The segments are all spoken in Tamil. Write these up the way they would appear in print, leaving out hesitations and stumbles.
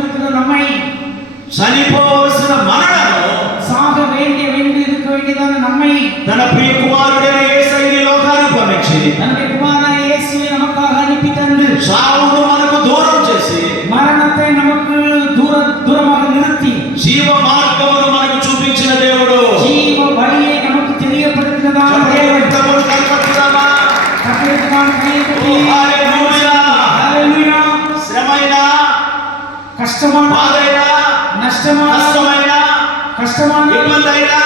இருக்கிற நம்மை చనిపోవలసిన మనలను సాగ వేண்டிయదాన நம்மை తన ప్రియ కుమారుడైన యేసయ్యని లోకానికి పంపించి நம்முடைய குமாரனான இயேசுவை நமக்காக அனுப்பி தந்து చావును మనకు దూరం చేసి మరణத்தை நமக்கு దూరமாக நிறுத்தி జీవ మార్గమును మనకు చూపించిన దేవుడు, జీవ వழியை நமக்கு தெரியப்படுத்தினதான దేవుడు. కనపడుతుందా? కట్టెలను కైయెత్తి హల్లెలూయా హల్లెలూయా. శ్రమైనా కష్టమైన బాధైనా కష్టమైన ఇబ్బందైనా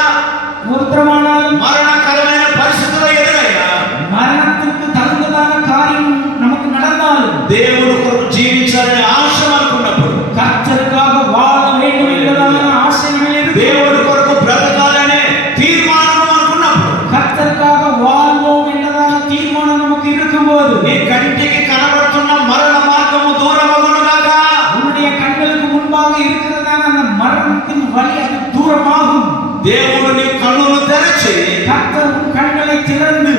ఉత్తరమైన మరణకరమైన పరిస్థితులు ఎదురైనా మరణத்திற்கு தகுந்ததான காரியம் நமக்கு நடந்தாலும் దేవుడు కొరకు జీవించాలని ఆశ అనుకున్నప్పుడు, கர்த்தருக்காக வாழ வேண்டும் என்கிறதான ஆசை நமக்கு దేవుడు కొరకు బ్రతకాలనే తీర్మానం అనుకున్నప్పుడు, கர்த்தருக்காக வாழ்வோம் என்கிறதான தீர்மானம் நமக்கு இருக்கும்போது నీ కంటికి కనబడుతున్న మరణ మార్గము దూరమగునుగాక. உன்னுடைய కన్నులకు முன்பாக இருக்கிறதான அந்த மரணத்தின் வழி அது தூரமாகும். దేవుడు నీ కన్నులు తెరచి கர்த்தர் உன் கண்களை திறந்து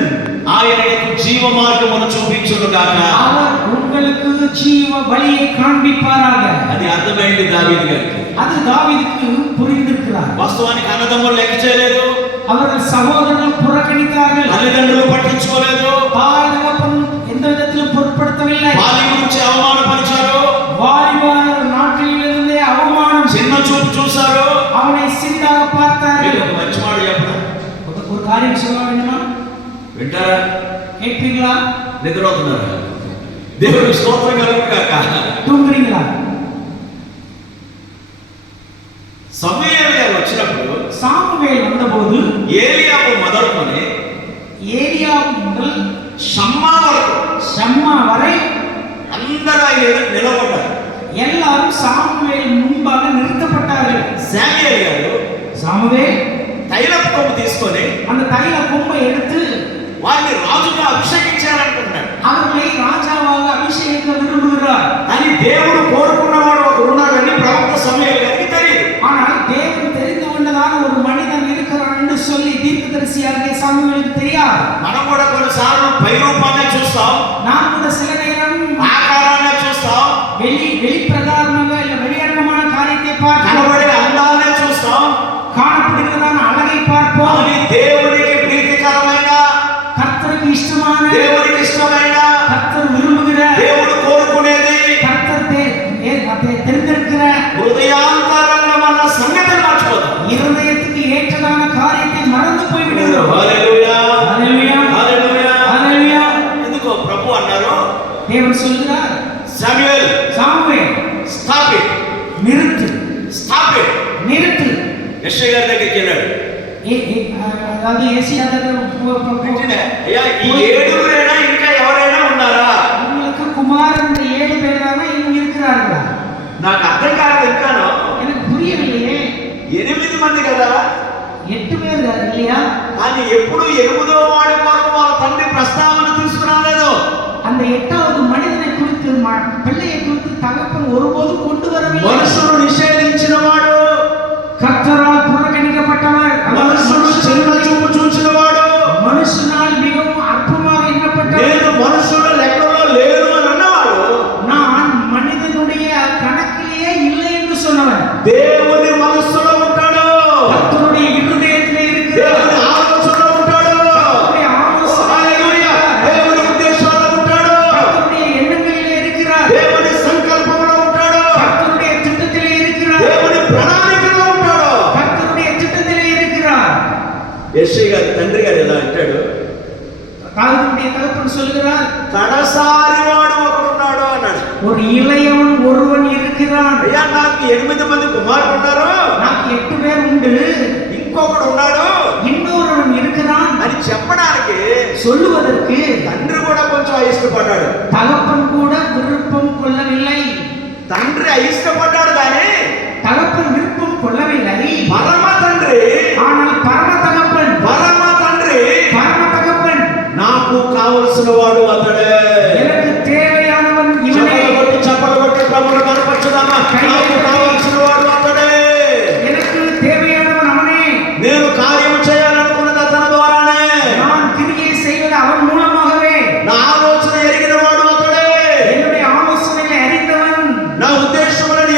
ఆయన నీకు జీవ మార్గమును చూపించునుగాక. அவர் உங்களுக்கு ஜீவ வழியை காண்பிப்பாராக. అది అర్థమైంది దావీదు గారికి. அது தாவீதுக்கு புரிந்திருக்கிறார். వాస్తవానికి అన్నదమ్ములు లెక్క చేయలేదు, அவர்கள் சகோதரர்கள் புறக்கணித்தார்கள், తల్లిదండ్రులు పట్టించుకోలేదు, தாய் தகப்பன் எந்த விதத்திலும் பொருட்படுத்தவில்லை. బాల్యం నుంచి అవమానపరిచారు, வாலிப நாட்களிலிருந்தே அவமானம், చిన్న చూపు చూశారు. அவனை சிறிதாக பார்த்தார்கள். ఒక మంచి మాట చెప్పడం ஒரு காரியம் சொல்ல வேண்டுமா? వింటారా? கேட்பீங்களா? నిద్రపోతున్నారా? దేవుని స్తోత్రం కలుగుగాక. தூங்குறீங்களா? సమూయేలు గారు వచ్చినప్పుడు சாமுவேல் வந்தபோது ఏలియాబు మొదలుకొని ஏலியா முதல் షమ్మా వరకు ஷம்மா வரை అందరూ ఆయన ఎదుట నిలబడ్డారు. எல்லாரும் சாமுவேல் முன்பாக நிறுத்தப்பட்டார்கள். శామ్యూయేలు గారు சாமுவேல் తైలపు కొమ్ము తీసుకొని அந்த தைல கொம்பை எடுத்து వారిని రాజుగా అభిషేకించాలనుకుంటున్నాడు. அவர்களை ராஜாவாக அபிஷேகிக்க விரும்புகிறார். కానీ దేవుడు కోరుకున్నవాడు ఒకడు ఉన్నాడని ప్రవక్త సమూయేలు గారికి తెలియదు. ஆனால் தேவன் தெரிந்து கொண்டதான ஒரு மனிதன் இருக்கிறான் என்று சொல்லி தீர்க்கதரிசியாகிய சாமுவேலுக்கு தெரியாது. మనం కూడా కొన్నిసార్లు పై రూపాన్ని చూస్తాం, நாம் கூட சில நேரம் ఆకారాన్ని చూస్తాం, வெளிப்பிரகாரமாக இல்ல வெளியரங்கமான காரியத்தை பார்க்கிறோம், కనబడే అందాన్ని చూస్తాం. காணப்படுகிறதான அழகை பார்ப்போம். కానీ దేవునికి ప్రీతికరమైన, கர்த்தருக்கு இஷ்டமான, దేవునికి ఇష్టమైన, கர்த்தர் விரும்புகிற, దేవుడు కోరుకునేది கர்த்தர் தெரிந்திருக்கிற హృదయాంతరంగమన్న సంగతిని మర్చిపోతాం. இருதயத்துக்கு ஏற்றதான காரியத்தை மறந்து போய் விடுகிறோம். హల్లెలూయా ஹல்லேலூயா హల్లెలూయా. ஹல்லேலூயா. ఎందుకో ప్రభు అన్నారు, தேவன் சொல்கிறார், సమూయేల్ சாமுவேல் స్టాప్ ఇట్, நிறுத்து, స్టాప్ ఇట్. நிறுத்து. యెషయా గారి దగ్గరికి వెళ్ళాడు. அதாவது ஏசியா అయ్యా ఈ ఏడుగురైనా ఇంకా ఎవరైనా ఉన్నారా? உங்களுக்கு குமாரன் இந்த 7 பேர் தானே இன்னும் இருக்கிறார்களா? నాకు అర్థం కాలేదు. ఇంకాను எனக்கு புரியவில்லையே. 8 మంది కదా, 8 பேர் இல்லையா? కానీ ఎప్పుడు 8వ వాడి కొరకు వాళ్ళ తండ్రి ప్రస్తావన తీసుకురాలేదు. அந்த 8வது மனிதனை குறித்து பிள்ளையை குறித்து தகப்பன் ஒருபோதும் கொண்டு வரவில்லை. మనుషులు నిషేధించిన వాడు, கர்த்தரால் புறக்கணிக்கப்பட்டவர், మనుషులు చిన్న చూపు చూసిన వాడు, மனுஷனால் மிகவும் அற்பமாக எண்ணப்பட்டவர், నేను మనుషుల లెక్కలో లేను అని అన్నవాడు, நான் மனிதனுடைய கணக்கிலேயே இல்லை என்று சொன்னவர் దేవుని మనస్సులో ఉంటాడు, கர்த்தருடைய இருதயத்திலே இருக்கிறார், దేవుని ఆలోచనలో ఉంటాడు, கர்த்தருடைய హల్లెలూయా, ஆலோசனையிலே దేవుని ఉద్దేశాల్లో ఉంటాడు, கர்த்தருடைய எண்ணங்களிலே இருக்கிறார், దేవుని సంకల్పంలో ఉంటాడు, கர்த்தருடைய திட்டத்திலே இருக்கிறார், దేవుని ప్రణాళికలో ఉంటాడు. கர்த்தருடைய திட்டத்திலே இருக்கிறார். యెషయా గారి తండ్రి గారు ఎలా అంటాడు, தாவீதுடைய தகப்பன் சொல்கிறார், కడసారి వాడు ఒకడున్నాడు అన్నాడు. ஒரு இளையவன் ஒருவன் இருக்கிறான். అయ్యా నాకు 8 మంది కుమారులు ఉన్నారు, నాకు 8 பேர் உண்டு, ఇంకొకడు ఉన్నాడు இன்னொருவன் இருக்கிறான் అని చెప్పడానికి சொல்லுவதற்கு తండ్రి కూడా కొంచెం అయిష్టపడ్డాడు. தகப்பன் கூட விருப்பம் கொள்ளவில்லை. తండ్రి అయిష్టపడ్డాడు కానీ தகப்பன் விருப்பம் கொள்ளவில்லை. పరమ తండ్రి, ஆனால் பரம தகப்பன் నాకు కావలసిన వాడు అతడే. எனக்கு தேவையானவன் இவனே. చప్పలు కొట్టి ప్రభువును కనపరచుదామా? నాకు కావలసిన వాడు అతడే. எனக்கு தேவையானவன் அவனே. నేను కార్యం చేయాలనుకున్నది అతని ద్వారానే. நான் கிரியை செய்வது அவன் மூலமாகவே. నా ఆలోచన ఎరిగిన వాడు అతడే. என்னுடைய ஆலோசனைகளை அறிந்தவன், నా ఉద్దేశములను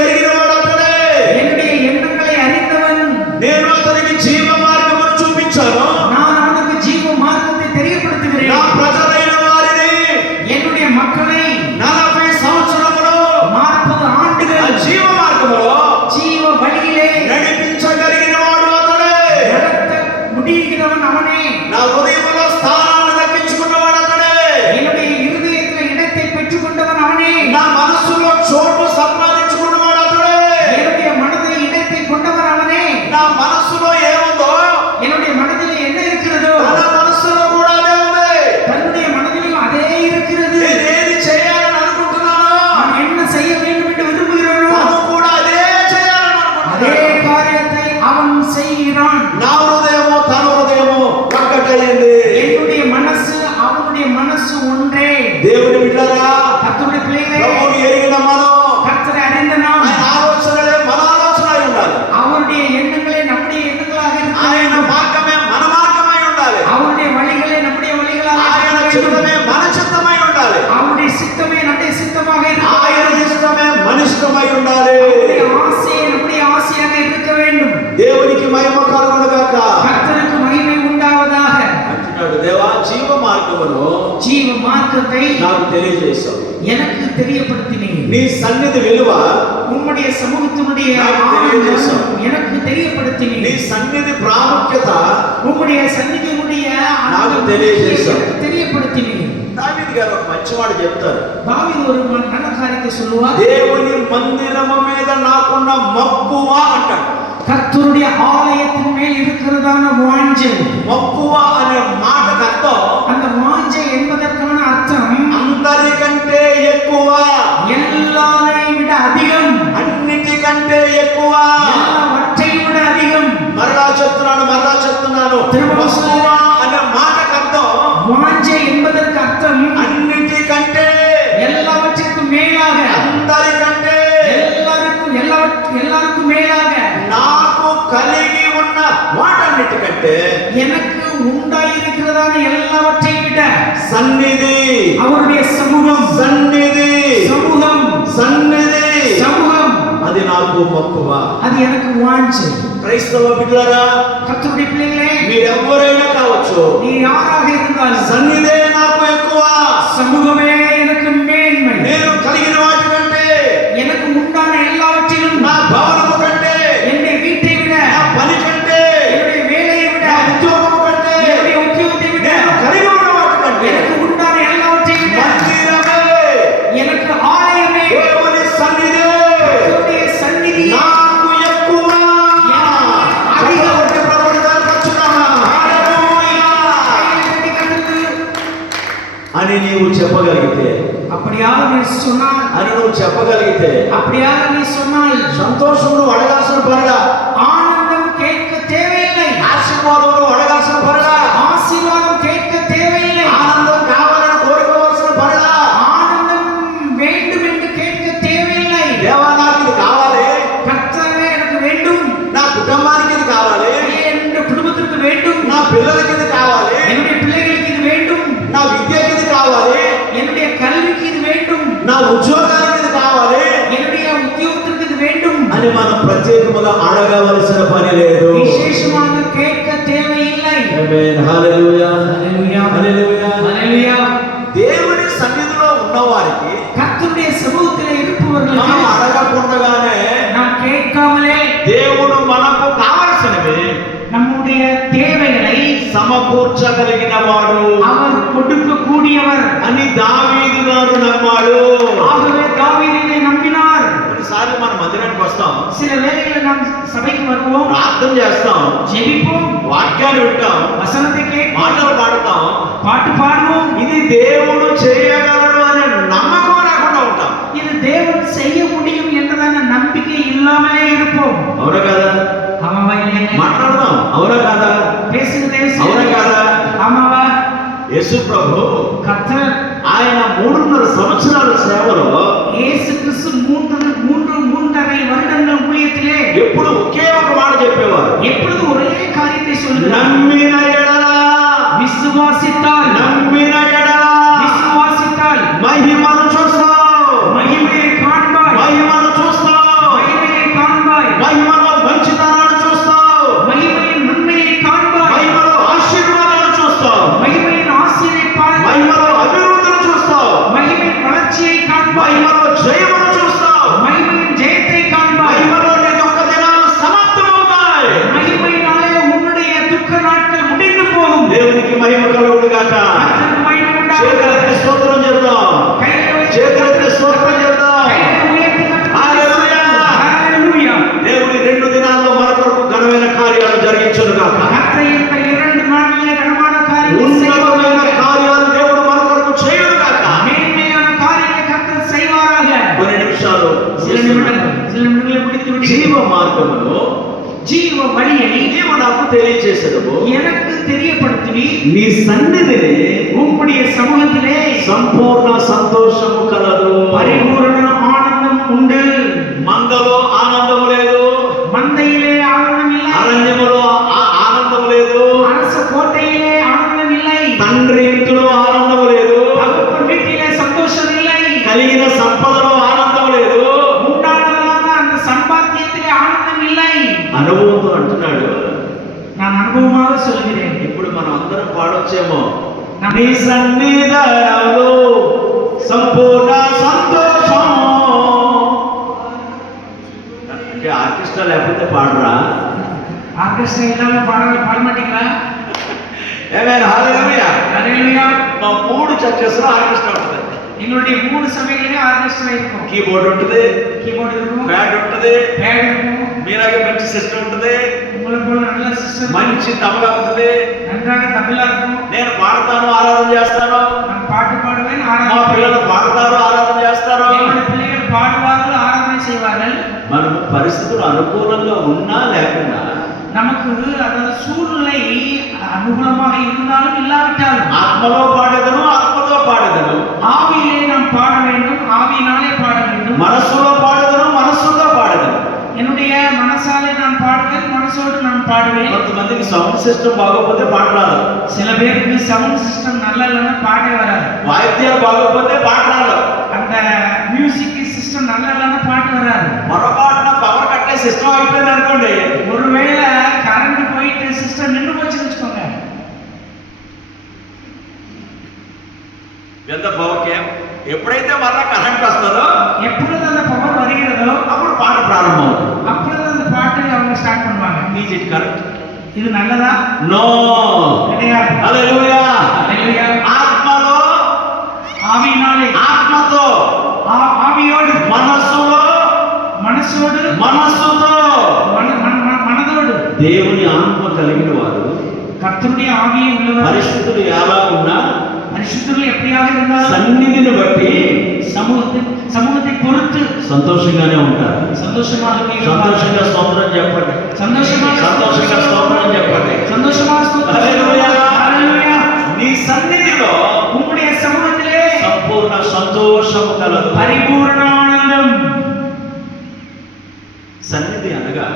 నీ సన్నిధి విలువ உம்முடைய சமூகத்தினுடைய నాకు ஆனந்தம் తెలియజేశావు. எனக்கு தெரியப்படுத்தினீர். నీ సన్నిధి ప్రాముఖ్యత உம்முடைய சந்நிதியினுடைய నాకు తెలియజేశావు. எனக்கு தெரியப்படுத்தினீர். దావీదు గారు ఒక మంచి మాట చెప్తారు. தாவீது ஒரு நல்ல காரியத்தை சொல்லுவார். దేవుని మందిరము మీద నాకున్న మక్కువ అంటాడు. கர்த்தருடைய ஆலயத்தின் மேல் இருக்கிறதான வாஞ்சை. మక్కువ అనే మాటకు అర్థం அந்த வாஞ்சை என்பதற்கான அர்த்தம் అందరికంటే ఎక్కువ, எல்லாரை விட அதிகம், అన్నిటికంటే ఎక్కువ. எல்லாவற்றை விட அதிகம். మరలా చెప్తున్నాను మక్కువ అనే మాటకు అర్థం வாஞ்சை என்பதற்கு அர்த்தம் అన్నిటికంటే, எல்லாவற்றிற்கும் மேலாக, అందరికంటే, எல்லாருக்கும் மேலாக, నాకు కలిగి ఉన్న వాటన్నిటికంటే எனக்கு உண்டாயிருக்கிறதான எல்லாவற்றை விட సన్నిధి, அவருடைய சமூகம், సన్నిధి, சமூகம், సన్నిధి, சமூகம், అది నాకు మక్కువ. அது எனக்கு வாஞ்சை. క్రైస్తవ బిడ్డలారా, கர்த்தருடைய பிள்ளைகளே, మీరెవరైనా కావచ్చు, நீ யாராக இருந்தாலும் సన్నిధే నాకు ఎక్కువ. சமூகமே எனக்கு மேன்மை. నేను కలిగిన వాటి కంటే, எனக்கு உண்டான எல்லாவற்றிலும் నా భవనము కంటే, என்னுடைய வீட்டை விட, నా పని కంటే, என்னுடைய வேலையை விட, నా ఉద్యోగము కంటే, என்னுடைய உத்தியோகத்தை விட, నేను కలిగి ఉన్న వాటి కంటే எனக்கு உண்டான எல்லாவற்றை விட, మందిరమే, எனக்கு ఆలయమే, దేవుని సన్నిధే கர்த்தருடைய సన్నిధి నాకు ఎక్కువ. చప్పట్లు ప్రభువుని కనపరచుదామా? హల్లెలూయా అని నీవు చెప్పగలిగితే, அப்படியாக நீ சொன்னால், అని నువ్వు చెప్పగలిగితే, அப்படியாக நீ சொன்னால், సంతోషం నువ్వు అడగాల్సిన పనిగా, ஆனந்தம் கேட்க தேவையில்லை, ఆశీర్వాదం నువ్వు అడగాల్సిన పనిగా, ஆசீர்வாதம் கேட்க தேவையில்லை, ఆనందం కావాలని కోరుకోవాల్సిన పనిగా, ஆனந்தம் வேண்டும் என்று கேட்க தேவையில்லை. దేవా నాకు ఇది కావాలి, கர்த்தாவே எனக்கு வேண்டும், నా కుటుంబానికి ఇది కావాలి, என்னுடைய குடும்பத்திற்கு வேண்டும், నా పిల్లలకి ఇది కావాలి, என்னுடைய பிள்ளைகளுக்கு இது வேண்டும், నా విద్యకి ఇది కావాలి, என்னுடைய கல்விக்கு இது வேண்டும், నా ఉద్యోగానికి ఇది కావాలి என்னுடைய ఉద్యోగத்திற்கு இது வேண்டும் అని మనం ప్రత్యేకముగా అడగవలసిన పని లేదు. விசேஷமாக கேட்க தேவையில்லை. ఆమేన్. హల్లెలూయా, హల్లెలూయా, హల్లెలూయా. హల్లెలూయా. దేవుని సన్నిధిలో ఉన్నవారికి கர்த்தருடைய சமூகத்திலே இருப்பவர்களுக்கு మనం అడగకుండగానే நாம் கேட்காமலே దేవుడు మనకు కావలసినవి நம்முடைய தேவைகளை సమకూర్చగలిగిన వాడు அவர் கொடுக்க கூடியவர் అని దావీదు గారు నమ్మాడు. ஆகவே தாவீது இதை நம்பினார். కొన్నిసార్లు మనం మందిరానికి వస్తాం, சில வேளைகளில் நாம் சபைக்கு வருவோம், ప్రార్థన చేస్తాం, ஜெபிப்போம், వాక్యాలు వింటాం, வசனத்தை கேட்போம், మాటలు పాడుతాం, பாட்டு பாடுவோம். ఇది దేవుడు చేయగలడు అనే నమ్మకం లేకుండా ఉంటాం. இது தேவன் செய்ய முடியும் என்றதான நம்பிக்கை இல்லாமலே இருப்போம். అవునా కదా? ஆமாவா இல்லையா? మాట్లాడదాం, అవునా కాదా? பேசுகிறதே అవునా కాదా? ஆமாவா? యేసు ప్రభు கர்த்தர் ఆయన 3.5 సంవత్సరాల సేవలో இயேசு கிறிஸ்து மூன்றரை வருடங்கள் ஊழியத்திலே ఎప్పుడు ఒకే ఒక మాట చెప్పేవారు, எப்பொழுது ஒரே காரியத்தை சொல்கிறார். నమ్మిన ఎడల, விசுவாசித்தால், నమ్మిన ఎడల விசுவாசித்தால் మహిమను చూస్తావు, மகிமையை காண்பாய், మహిమను చూస్తావు, மகிமையை காண்பாய், మహిమలో మంచితనాన్ని చూస్తావు, மகிமையின் நன்மையை காண்பாய், మహిమలో ఆశీర్వాదాలు చూస్తావు, மகிமையின் ஆசீர்வாதத்தை, మహిమలో అభివృద్ధిని చూస్తావు, மகிமையின் வளர்ச்சியை காண்பாய், మహిమలో జయమును చూస్తావు, மகிமையின் ஜெயத்தை காண்பாய், మహిమలో నీ దుఃఖ దినాలు సమాప్తమవుతాయి. மகிமையினாலே உன்னுடைய துக்க நாட்கள் முடிந்து போகும். దేవునికి మహిమ కలుగును గాక. கர்த்தருக்கு மகிமை உண்டாகுக. చేతులెత్తి స్తోత్రం చేద్దాం, கைகளை உயர்த்தி, చేతులెత్తి స్తోత్రం చేద్దాం. கைகளை ఉయర్తి కర్తருக்கு హల్లెలూయా. హల్లెలూయా. దేవుడి 2 దినాల్లో మన కొరకు ఘనమైన కార్యాలు జరిగించును గాక. கர்த்தர் இந்த 2 நாளிலே கனமான காரியங்களை ఉన్నతమైన செய்வாராக. కార్యాలు దేవుడు మన కొరకు చేయును గాక. மேன்மையான காரியங்களை கர்த்தர் செய்வாராக. కొన్ని నిమిషాలు சில நிமிடங்களை முடித்து விடுகிறேன். జీవ మార్గమును ஜீவ வழியை నీవు నాకు తెలియజేసేదవు. எனக்கு தெரியப்படுத்தி నీ సన్నిధిని உம்முடைய சமூகத்திலே సంపూర్ణ సంతోషము కలదు. பரிபூரண ஆனந்தம் உண்டு. మందలో ఆనందం లేదు, மந்தையிலே ஆனந்தம் இல்லை, అరణ్యములో ఆనందం లేదు, அரச கோட்டையிலே ஆனந்தம் இல்லை, తండ్రి ఇంటిలో ఆనందం లేదు, தகப்பன் வீட்டிலே சந்தோஷம் இல்லை, కలిగిన సంపదలో ఆనందం లేదు. உண்டானதான அந்த சம்பாத்தியத்திலே ஆனந்தம் இல்லை. అనుభవంతో అంటున్నాడు. நான் அனுபவமாக சொல்கிறேன். ఇప్పుడు మనం అందరం పాడొచ్చేమో, நம்ம నీ సన్నిధానంలో సంపూర్ణ సంతోషం అంటే ఆర్కెస్ట్రా లేకపోతే పాడరా? ஆர்கெஸ்ட்ரா இல்லாம பாட மாட்டீங்களா? ఏమైనా హల్లెలూయా. ஹalleluya. మా 3 చర్చెస్లో ఆర్కెస్ట్రా ఉంటుంది. எங்களுடைய 3 சபைகளிலே ஆர்கெஸ்ட்ரா இருக்கும். కీబోర్డ్ ఉంటుంది, கீபோர்டு இருக்கும், ప్యాడ్ ఉంటుంది, பேட் இருக்கும், మీలాగే మంచి సిస్టమ్ ఉంటుంది, உங்களை போல நல்ல சிஸ்டம், మంచి తబలా ఉంటుంది. நன்றாக தபலா இருக்கும். నేను పాడతాను, ఆరాధన చేస్తాను. நான் பாட்டு பாடுவேன், మా ஆராதனை పిల్లలు పాడతారు, ఆరాధన చేస్తారు. என்னுடைய பிள்ளைகள் பாடுவார்கள், ஆராதனை செய்வார்கள். మనం పరిస్థితులు అనుకూలంగా ఉన్నా లేకున్నా நமக்கு அதாவது சூழ்நிலை அனுகூலமாக இருந்தாலும் இல்லாவிட்டாலும் ఆత్మలో పాడేదను, ఆత్మతో పాడేదను. ஆவியிலே நாம் பாட வேண்டும், ஆவியினாலே பாட வேண்டும். మనస్సులో పాడేదను, మనస్సుతో పాడేదను. என்னுடைய மனசாலே நான் பாடுவேன், மனசோடு நான் பாடுவேன். కొంతమందికి సౌండ్ సిస్టమ్ బాగోకపోతే పాట రాదు. சில பேருக்கு சவுண்ட் சிஸ்டம் நல்லா இல்லைன்னா பாட்டே வராது. వాయిద్యాలు బాగోకపోతే పాట రాదు. அந்த மியூசிக் சிஸ்டம் நல்லா இல்லைன்னா பாட்டு வராது. పొరపాటున పవర్ కట్టే సిస్టమ్ అయిపోయింది అనుకోండి, ஒருவேளை கரண்ட் போயிட்டு சிஸ்டம் நின்று போச்சுன்னு வச்சுக்கோங்க. ఎంత పవర్కి ఎప్పుడైతే మళ్ళా కరెంట్ వస్తుందో எப்பொழுது அந்த பவர் வருகிறதோ అప్పుడు పాట ప్రారంభం అవుతుంది. அப்பொழுது அந்த பாட்டு அவங்க ஸ்டார்ட் பண்ணுவாங்க. Is it correct? இது நல்லதா? నో. கிடையாது. హల్లెలూయా. ஹalleluya. ఆత్మలో, ஆவியினாலே, ఆత్మతో, ஆவியோடு, మనస్సులో, మనసోடு, మనస్సుతో மனதோடு దేవుని ఆత్మ కలిగిన వారు கர்த்தருடைய ஆவியை உள்ளவர் పరిస్థితులు ఎలా ఉన్నా பரிசுத்தர்கள் எப்படியாக இருந்தாலும் సన్నిధిని బట్టి சமூகத்தை பொறுத்து సంతోషంగానే ఉంటారు. சந்தோஷமாக సంతోషంగా స్తోత్రం చెప్పండి. సంతోషமாக స్తోత్రం చెప్పండి. சந்தோஷமாக హల్లెలూయా. హల్లెలూయా. నీ సన్నిధిలో உம்முடைய சமூகத்திலே సంపూర్ణ సంతోషము కలదు. பரிபூர்ண ஆனந்தம். సన్నిధి అనగా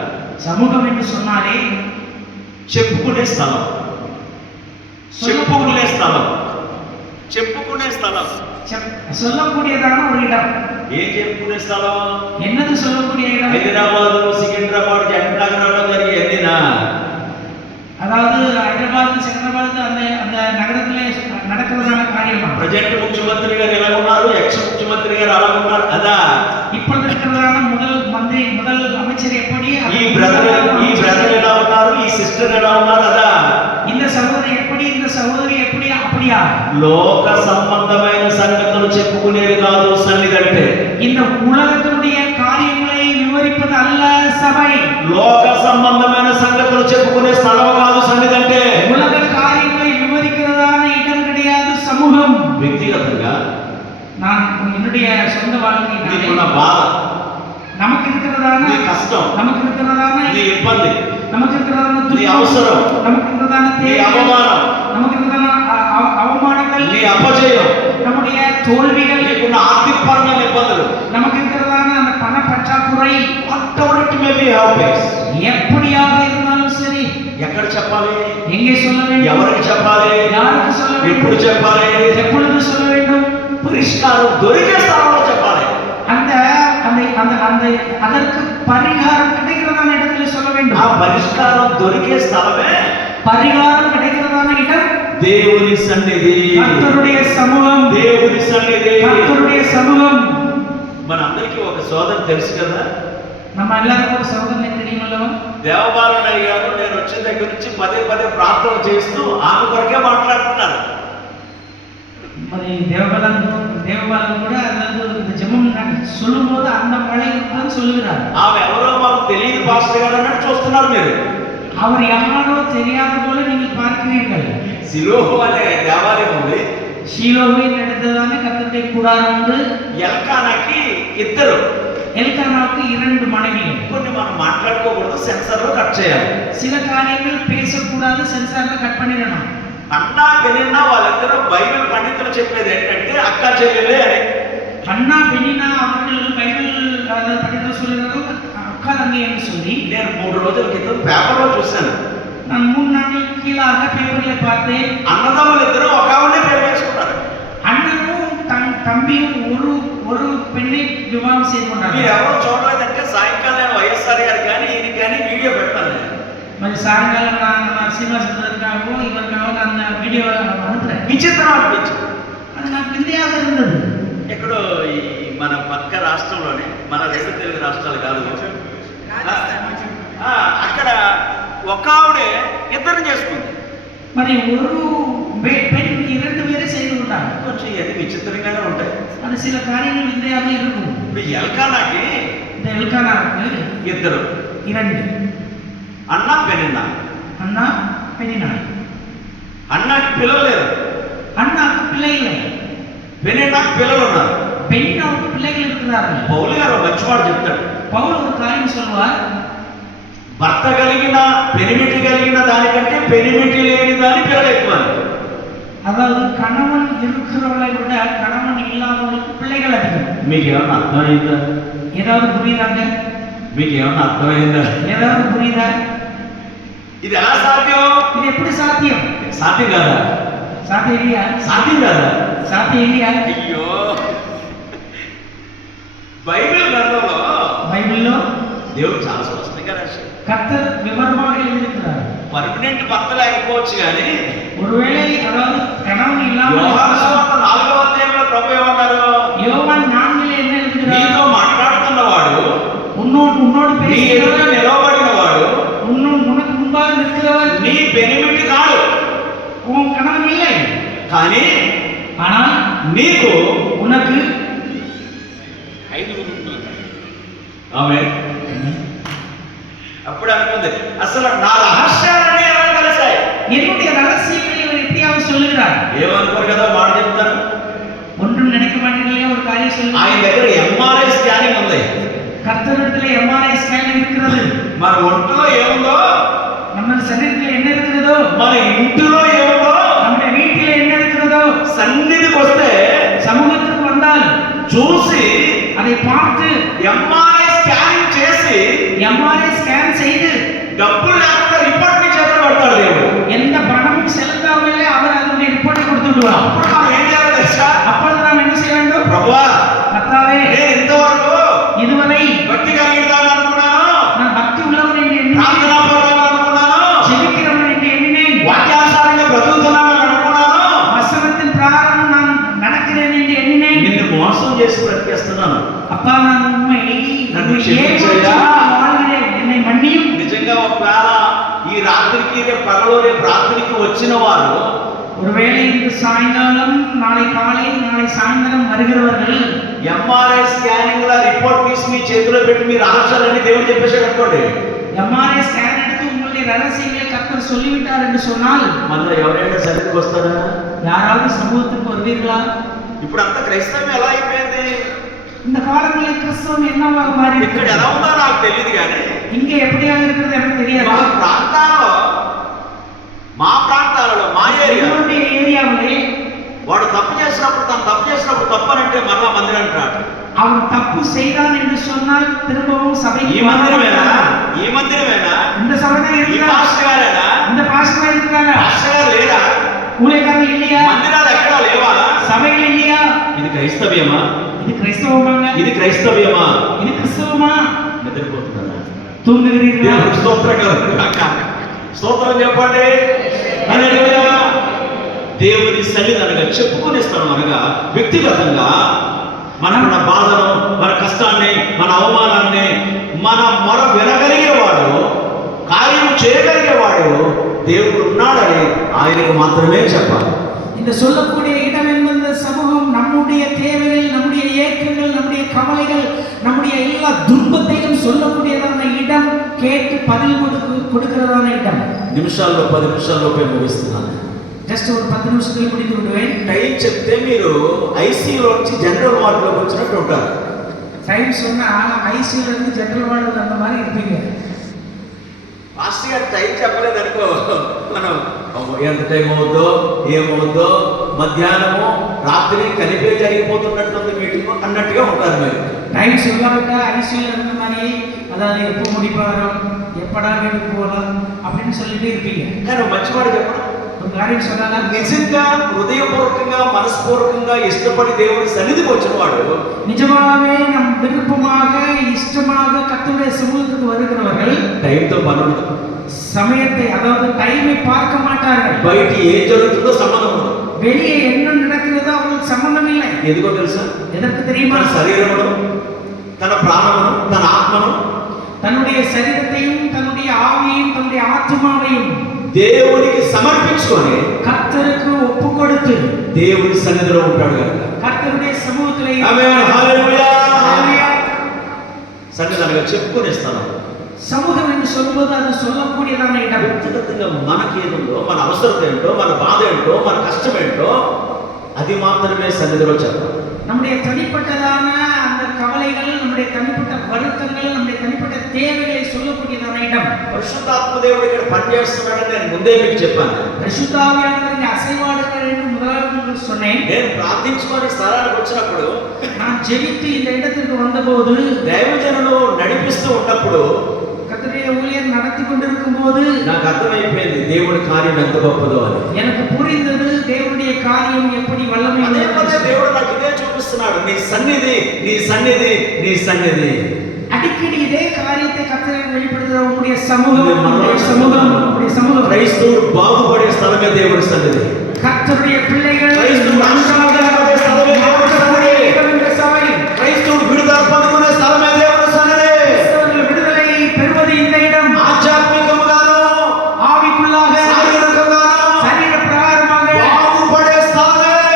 சமூகம் என்று சொன்னாலே చెప్పుకునే స్థలం, చెప్పుకునే స్థలం, చెప్పుకునే స్థలం. சொல்லக்கூடியதான ஒரு இடம். ఏం చెప్పుకునే స్థలం? என்னது சொல்லக்கூடிய இடம்? హైదరాబాద్, సికింద్రాబాద్, జంటనగరంలో జరిగే ఎన్నినా, அதாவது ஹைதராபாத், சிக்கந்தராபாத் அந்த நகரத்திலே நடக்கிறதான காரியமா? ప్రజెంట్ ముఖ్యమంత్రి గారు ఎలా ఉన్నారు, ఎక్స్ ముఖ్యమంత్రి గారు అలా ఉన్నారు అదా? இப்பொழுது இருக்கிறதான முதல் அமைச்சர் எப்படி, ఈ బ్రదర్ ఎలా ఉన్నారు, ఈ సిస్టర్ ఎలా ఉన్నారు అదా? இந்த சகோதரி எப்படி, இந்த சகோதரி எப்படி, அப்படியா? లోక సంబంధమైన సంగతులు చెప్పుకునేది కాదు సన్నిధి అంటే. இந்த உலகத்தினுடைய காரியங்களை விவரிப்பது அல்ல சபை. లోక సంబంధమైన సంగతులు చెప్పుకునే స్థలం కాదు సన్నిధి అంటే. உலக காரியங்களை விவரிக்கிறதான இடம் கிடையாது சமூகம். వ్యక్తిగతంగా நான் என்னுடைய சொந்த வாழ்க்கையினாலே నీకున్న బాధ, நமக்கு இருக்கிறதான నీ కష్టం, நமக்கு இருக்கிறதான నీ ఇబ్బంది, நமக்கு இருக்கிறதான నీ துன்பம், అవసరం, நமக்கு இருக்கிறதான నీ தேவை, అవమానం, நமக்கு இருக்கிறதான அவமானங்கள், నీ అపజయం, நம்முடைய தோல்விகள், నీకున్న ఆర్థికపరమైన ఇబ్బందులు, நமக்கு இருக்கிறதான அந்த பண பற்றாக்குறை, whatever it may be, have face. எப்படியாக இருந்தாலும் சரி, ఎక్కడ చెప్పాలి, எங்கே சொல்ல வேண்டும், ఎవరికి చెప్పాలి, யாருக்கு சொல்ல ఎప్పుడు வேண்டும், చెప్పాలి, எப்பொழுது சொல்ல வேண்டும், పరిష్కారం దొరికే స్థలంలో చెప్పాలి. அந்த அந்த அந்த அந்த அதற்கு பரிகாரம் கிடைக்கிறதான இடத்துல சொல்ல ఆ வேண்டும். పరిష్కారం దొరికే స్థలమే பரிகாரம் கிடைக்கிறதான இடம் దేవుని సన్నిధి. கர்த்தருடைய சமூகம், దేవుని సన్నిధి. கர்த்தருடைய சமூகம். మనందరికీ ఒక సోదరు తెలుసు కదా, நம்ம எல்லாருக்கும் ஒரு சகோதரனை தெரியுமல்லவா? దేవబాలనయ్య గారు నేను వచ్చిన దగ్గర నుంచి పదే ప్రార్థన చేస్తూ ఆమె కొరకే మాట్లాడుతున్నారు. మరి தேவபாலன் கூட அதாவது இந்த ஜெபம் சொல்லும்போது அந்த மழையை தான் சொல்லுகிறார். ఆమె ఎవరో మాకు తెలియదు పాస్టర్ గారు అన్నట్టు చూస్తున్నారు మీరు. அவர் யாரோ தெரியாத போல நீங்கள் பார்க்கிறீர்கள். సిలోహు అనే దేవాలయం ఉంది. ஷீலோவில் நடந்ததான கர்த்தருடைய கூடாரம் உண்டு. ఎల్కానాకి ఇద్దరు, எல்கானாவுக்கு 2 மனைவிகள். కొన్ని మనం మాట్లాడుకోకూడదు, సెన్సర్ లో కట్ చేయాలి. சில காரியங்கள் பேசக்கூடாது, சென்சார்ல கட் பண்ணிடணும். అన్నా పెనిన్నా వాళ్ళిద్దరూ బైబిల్ పండితులు చెప్పేది ఏంటంటే అక్క చెల్లెలే అని. அண்ணா பெனினா அவர்கள் பைபிள் படித்த சொல்லுகிறார்கள் அக்கா தங்கை என்று சொல்லி. నేను 3 రోజుల క్రితం పేపర్లో చూశాను. நான் 3 நாட்களுக்கு கீழாக பேப்பர்ல பார்த்தேன். అన్నదమ్ములు ఇద్దరు ఒక ఆవిడనే పేరు వేసుకున్నారు. அண்ணனும் தம்பியும் ஒரு பெண்ணை விவாகம் செய்து கொண்டார்கள். మీరు ఎవరో చూడలేదంటే సాయంకాలం నేను వైఎస్ఆర్ గారు కానీ ఈయనకి కానీ వీడియో పెడతాను. మరి సాయంకాలం நான் సినిమా చూడడానికి ఇవరికాக அந்த వీడియో అనుకున్నాను. విచిత్రం అనిపించింది. అది నాకు వింతగా இருந்தது. ఎక్కడో ఈ మన పక్క రాష్ట్రంలోనే, మన 2 తెలుగు రాష్ట్రాలు కాదు, ఒక ఆవిడే ఇద్దరిని చేసుకుంది. మరి ஒரு பெண் இரண்டு பேரை செய்து கொண்டாங்க. కొంచెం ఇవన్నీ విచిత్రంగానే ఉంటాయి. அது சில காரியங்கள் விந்தையாக இருக்கும். ఇప్పుడు ఎల్కానాకి இந்த எல்கானாவுக்கு ఇద్దరు, இரண்டு, అన్నా పెనిన్నా. அண்ணா பெனினாய். అన్నాకి పిల్లలు లేరు, அண்ணாவுக்கு பிள்ளை இல்லை, పెనిన్నాకి పిల్లలు ఉన్నారు. பெனினாவுக்கு பிள்ளைகள் இருக்கிறார்கள். పౌలు గారు మంచివాడు చెప్తాడు, பவுல் ஒரு காரியம் சொல்வார், భర్త కలిగిన పెనిమిటి కలిగిన దానికంటే పెనిమిటి లేని దాని పిల్లలు ఎక్కువ. அதாவது கணவன் இருக்கிறவளை விட கணவன் இல்லாதவளுக்கு பிள்ளைகள் அதிகம். మీకు ఏమన్నా అర్థమైందా? ஏதாவது புரியுதாங்க? మీకు ఏమన్నా అర్థమైందా? ஏதாவது புரியுதா? ఇది ఎలా సాధ్యం? இது எப்படி சாத்தியம்? సాధ్యం కాదా? சாத்தியம் இல்லையா? సాధ్యం కాదా? சாத்தியம் இல்லையா? అయ్యో, బైబిల్ గ్రంథంలో బైబిల్లో దేవుడు చాలా స్పష్టంగా రాశాడు. கர்த்தர் விவரமாக எழுதியிருக்கிறார். పర్మనెంట్ భర్త లేకపోవచ్చు కానీ ஒருவேளை அதாவது கணவன் இல்லாமல் యోహాను సువార్త 4వ అధ్యాయంలో ప్రభు ఏమన్నారు? யோவான் 4 என்ன எழுதுகிறார்? నీతో మాట్లాడుతున్నవాడు, உன்னோடு నీ ఎదుట பேசுகிறவர், నిలవబడినవాడు உனக்கு முன்பாக நிற்கிறவர் నీ పెనిమిటి కాడు, உன் கணவன் இல்லை, కానీ ஆனால் నీకు உனக்கு 5 ఉన్నారు. ఆమె అప్పుడు అనుకుంది, అసలు నా రహస్యాలన్నీ ఎలా కలిసాయి? என்னுடைய ரகசியங்களை இவர் எப்படியாவது சொல்லுகிறார். ఏమనుకోరు కదా, మాట చెప్తాను. ஒன்றும் நினைக்க மாட்டீங்களே, ஒரு காரியம் சொல்லுங்க. ఆయన దగ్గర ఎంఆర్ఐ స్కానింగ్ ఉంది. கர்த்தரிடத்துல எம்ஆர்ஐ ஸ்கேன் இருக்கிறது. మన ఒంట్లో ఏముందో, நம்ம சரீரத்தில் என்ன இருக்கிறதோ, మన ఇంటిలో ఏముందో, நம்முடைய வீட்டில் என்ன இருக்கிறதோ, సన్నిధికి వస్తే சமூகத்துக்கு வந்தால் చూసి அதை பார்த்து ఎంఆర్ఐ స్కానింగ్ చేసి எம்ஆர்ஐ ஸ்கேன் செய்து డబ్బులు లేకుండా రిపోర్ట్ మీ చేతిలో పెడతాడు దేవుడు. எந்த பணமும் செலுத்தாமலே அவர் அதனுடைய ரிப்போர்ட்டை கொடுத்து விடுவார். అప్పుడు మనం ఏం చేయాలో తెలుసా? அப்பொழுது நாம் என்ன செய்ய வேண்டும்? ప్రభువా, கர்த்தாவே, నేను ఇంతవరకు இதுவரை భక్తి కలిగినదాన్ని అనుకున్నాను, நான் பக்தி உள்ளவன் என்று எண்ணினேன், ప్రార్థనా పరులను అనుకున్నాను, ஜெபிக்கிறவன் என்று எண்ணினேன், వాక్యానుసారంగా బ్రతుకుతున్నాను అనుకున్నాను, வசனத்தின் பிரகாரம் நான் நடக்கிறேன் என்று எண்ணினேன். నిన్ను మోసం చేసి బ్రతికేస్తున్నాను. அப்பா, நான் உண்மை నన్ను క్షమించయ్యా. வாழ்கிறேன், என்னை மன்னியும். నిజంగా ఒకవేళ ఈ రాత్రికి రేపు పగలు రేపు రాత్రికి వచ్చిన వారు ஒருவேளை இன்று சாயங்காலம், நாளை காலை, நாளை சாயந்தரம் வருகிறவர்கள் ఎంఆర్ఐ స్కానింగ్ లా రిపోర్ట్ తీసి మీ చేతిలో పెట్టి మీ రహస్యాలన్నీ దేవుడు చెప్పేశాడు అనుకోండి, எம்ஆர்ஐ ஸ்கேன் எடுத்து உங்களுடைய ரகசியங்களை கர்த்தர் சொல்லிவிட்டார் என்று சொன்னால் మనలో ఎవరైనా సన్నిధికి వస్తారా? யாராவது சமூகத்துக்கு வருவீர்களா? ఇప్పుడు అంత క్రైస్తవం ఎలా అయిపోయింది? இந்த காலங்களில் கிறிஸ்தவம் என்னவாக மாறி ఇక్కడ இருக்கிறது? ఎలా ఉందో నాకు తెలియదు కానీ இங்கே எப்படியாக இருக்கிறது எனக்கு தெரியாது. మా ప్రాంతాలలో మా ఏరియా என்னுடைய ஏரியாவிலே వాడు తప్పు చేసినప్పుడు తప్పు అని అంటే మరలా మందిరానికి రాడు. அவன் தப்பு செய்தான் என்று சொன்னால் திரும்பவும் சபைக்கு ఈ మందిరమేనా? வரமாட்டான். ఈ మందిరమేనా? இந்த சபைதான் ఈ இருக்கிறார். పాస్టర్ గారేనా? இந்த பாஸ்டர் இருக்கிறாங்க. పాస్టర్ గారు లేరా? ஊழியக்காரர்கள் இல்லையா? మందిరాలు ఎక్కడా లేవా? சபைகள் இல்லையா? ఇది క్రైస్తవ్యమా? இது கிறிஸ்தவமாங்க? ఇది క్రైస్తవ్యమా? இது கிறிஸ்தவமா? నిద్రపోతున్నారా? தூங்குகிறீர்களா? దేవునికి స్తోత్రం కలుగుగాక. స్తోత్రం చెప్పండి. హల్లెలూయా. దేవుని సన్నిధి అనగా చెప్పుకునే స్థలం అనగా వ్యక్తిగతంగా మన బాధను, మన కష్టాన్ని, మన అవమానాన్ని మన మొర వినగలిగేవాడు, కార్యం చేయగలిగేవాడు దేవుడు ఉన్నాడని ఆయనకు మాత్రమే చెప్పాలి. இந்த சொல்லக்கூடிய இடம் என்பது சமூகம் நம்முடைய தேவைகள், நம்முடைய ஏக்கங்கள், நம்முடைய கவலைகள், நம்முடைய எல்லா துன்பத்தையும் சொல்லக்கூடியதான இடம், கேட்டு பதில் கொடுக்கிறதான இடம். నిమిషాల్లో 10 నిమిషాల్లోపే ముగిస్తున్నాను. జస్ట్ ஒரு 10 నిమిషాలు முடித்து விடுவேன். టైం చెప్తే మీరు ఐసీయూలో నుంచి జనరల్ వార్డులోకి వచ్చినట్టు ఉంటారు. டைம் சொன்னா ஐசியூல இருந்து ஜெனரல் வார்டுல அந்த மாதிரி இருப்பீங்க. మాస్టర్ గారు టైం చెప్పలేదనుకో, మనం ఎంత టైం అవుద్దో ఏమవుద్దో, మధ్యాహ్నము రాత్రి కలిపే జరిగిపోతున్నట్టుంది మీటింగ్ అన్నట్టుగా ఉంటారు మీరు. டைம் சொல்லாவிட்டா ஐசியூல இருந்த மாதிரி, அதாவது எப்போ முடிப்பாரோ, எப்படா வீட்டுக்கு போகலாம் அப்படின்னு சொல்லிட்டு இருப்பீங்க. కానీ మంచివాడు చెప్పడం, ஒரு காரியம் சொன்னால నిజంగా హృదయపూర్వకంగా మనస్పూర్వకంగా ఇష్టపడి దేవుని సన్నిధికి వచ్చిన వాడు, நிஜமாகவே நம் விருப்பமாக இஷ்டமாக கர்த்தருடைய சமூகத்துக்கு வருகிறவர்கள் టైంతో పని ఉండదు, சமயத்தை, அதாவது டைமை பார்க்க மாட்டார்கள். బయట ఏం జరుగుతుందో సంబంధం ఉండదు. வெளியே என்ன நடக்கிறதோ அவங்களுக்கு சம்பந்தம் இல்லை. ఎందుకో తెలుసా? எதற்கு தெரியுமா? తన శరీరమును, తన ప్రాణమును, తన ఆత్మను தன்னுடைய சரீரத்தையும் தன்னுடைய ஆவியையும் தன்னுடைய ஆத்மாவையும் దేవునికి సమర్పించుకొని கர்த்தருக்கு ஒப்பு கொடுத்து దేవుని సన్నిధిలో ఉంటాడు కనుక கர்த்தருடைய சமூகத்திலே ఆమేన్ హల్లెలూయా హల్లెలూయా. సన్నిధానంగా చెప్పుకునే స్థలం. சமூகம் என்று சொல்லும்போது அது சொல்லக்கூடியதான இடம். వ్యక్తిగతంగా మనకి ఏముందో, మన అవసరం ఏంటో, మన బాధ ఏంటో, మన కష్టం ఏంటో అది మాత్రమే సన్నిధిలో చెప్పాలి. நம்முடைய தனிப்பட்டதான அந்த கவலைகள், நம்முடைய தனிப்பட்ட வருத்தங்கள், நம்முடைய தனிப்பட்ட தேவைகளை சொல்லக்கூடியதான இடம். పరిశుద్ధాత్మ దేవుడు ఇక్కడ పనిచేస్తున్నాడని నేను ముందే మీకు చెప్పాను. பரிசுத்த ஆவியானவர் இங்கே அசைவாடுகிறார் என்று முதலாவது சொன்னேன். నేను ప్రార్థించుకొని స్థలానికి వచ్చినప్పుడు, நான் ஜெபித்து இந்த இடத்திற்கு வந்தபோது, దైవజనులు నడిపిస్తూ ఉన్నప్పుడు கர்த்தருடைய ஊழியர் நடத்தி கொண்டிருக்கும் போது నాకు అర్థమైపోయింది దేవుడి కార్యం ఎంత గొప్పదో అని. எனக்கு புரிந்தது தேவனுடைய காரியம் எப்படி வல்லமை అదే పదే దేవుడు నాకు ఇదే చూపిస్తున్నాడు. నీ సన్నిధి, నీ సన్నిధి, నీ సన్నిధి. அடிக்கடி இதே காரியத்தை கர்த்தர் வெளிப்படுத்துகிற உங்களுடைய சமூகம், உங்களுடைய சமூகம், உங்களுடைய சமூகம். క్రైస్తవుడు బాగుపడే స్థలమే దేవుడి సన్నిధి. கர்த்தருடைய பிள்ளைகள் క్రైస్తవుడు రక్షించబడే స్థలమే దేవుడి సన్నిధి. இந்த சபை క్రైస్తవుడు విడుదల పొందుకునే స్థలమే దేవుడి సన్నిధి. கிறிஸ்தவர்கள் விடுதலை பெறுவது இந்த இடம். ఆధ్యాత్మికముగాను, ஆவிக்குள்ளாக, శారీరకంగాను சரீர பிரகாரமாக బాగుపడే స్థలమే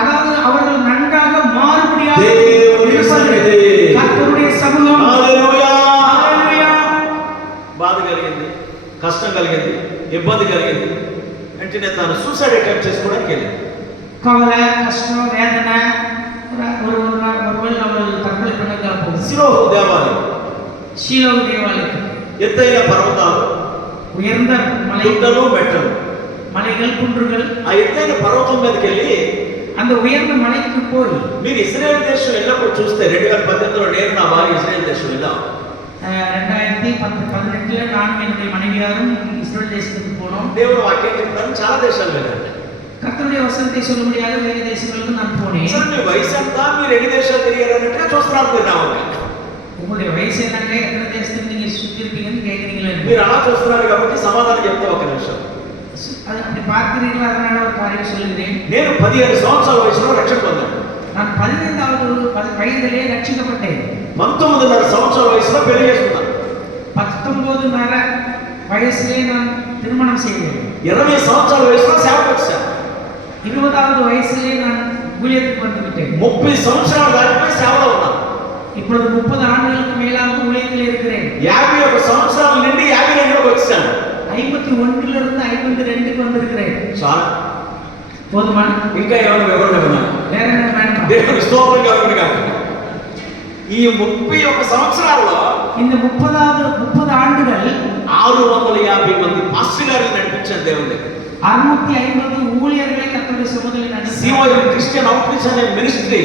அதாவது அவர்கள் நன்றாக மாறுபடியாக దేవుని సన్నిధి. கர்த்தருடைய சமூகம். హల్లెలూయా. హల్లెలూయా. బాధ కలిగింది, కష్టం కలిగింది, ఇబ్బంది కలిగింది, వెంటనే తాను సూసైడ్ అటెంప్ట్ చేసుకోవడానికి వెళ్ళింది. கவலை, கஷ்டம், வேதனை, ஒருவேளை அவர்கள் தற்கொலை பண்ண போகுது. శిలోహు దేవాలయం, ஷீலோ தேவாலயம், ఎత్తైన పర్వతాలు, உயர்ந்த மலை, గుట్టలు, మెట్టలు. மலைகள், குன்றுகள். ఆ ఎత్తైన పర్వతం మీదకి వెళ్ళి அந்த உயர்ந்த மலைக்கு போய் మీరు ఇజ్రాయెల్ దేశం వెళ్ళినప్పుడు చూస్తే 2018లో నేను నా భార్య ఇజ్రాయెల్ దేశం వెళ్ళాం. 2018 நானும் என்னுடைய மனைவியாரும் இஸ்ரேல் தேசத்துக்கு போனோம். దేవుడు వాక్యం చెప్పడానికి చాలా దేశాలు వెళ్ళాను. கர்த்தருடைய வசனத்தை சொல்ல முடியாத வேறு தேசங்களுக்கு நான் போனேன். అసలు మీ వయసు ఎంత, మీరు ఎన్ని దేశాలు తిరిగారన్నట్టుగా చూస్తున్నాను మీరు నా వంక. உங்களுடைய వయసు என்னங்க, எத்தனை தேசத்துக்கு நீங்க சுத்தி இருப்பீங்கன்னு கேக்குறீங்களா? మీరు అలా చూస్తున్నారు కాబట్టి సమాధానం చెప్తా ఒక నిమిషం. அது அப்படி பார்க்கிறீங்களா? அதனால ஒரு காரியம் சொல்லுகிறேன். నేను 17 సంవత్సరాల వయసులో రక్షణ పొందాను. நான் 15வது வயதிலே ரட்சிக்கப்பட்டேன். 19.5 సంవత్సరాల వయసులో పెళ్లి చేసుకున్నాను. 19.5 வயசிலே நான் திருமணம் செய்தேன். 20 సంవత్సరాల వయసులో సేవకు వచ్చాను. 20வது వయசிலே நான் ஊழியத்துக்கு வந்து விட்டேன். 30 సంవత్సరాల దాటిపోయి సేవలో ఉన్నాను. இப்பொழுது 30 ஆண்டுகளுக்கு மேலாக ஊழியத்தில் இருக்கிறேன். 51 సంవత్సరాల నుండి 52లోకి వచ్చాను. 51லிருந்து 52க்கு வந்திருக்கிறேன். చాలా. போதுமா? ఇంకా ఏమైనా వివరణ ఇవ్వనా? வேற என்ன வேணும்? దేవుని స్తోత్రం కలుగును గాక. ఈ 31 సంవత్సరాల్లో இந்த 30 ஆண்டுகள் 650 మంది పాస్టర్ గారిని నడిపించాను దేవుని దగ్గర. 650 ஊழியர்களை கர்த்தருடைய சமூகத்தில் நடத்தி సిఓఎం క్రిస్టియన్ అవుట్రీచ్ అనే మినిస్ట్రీ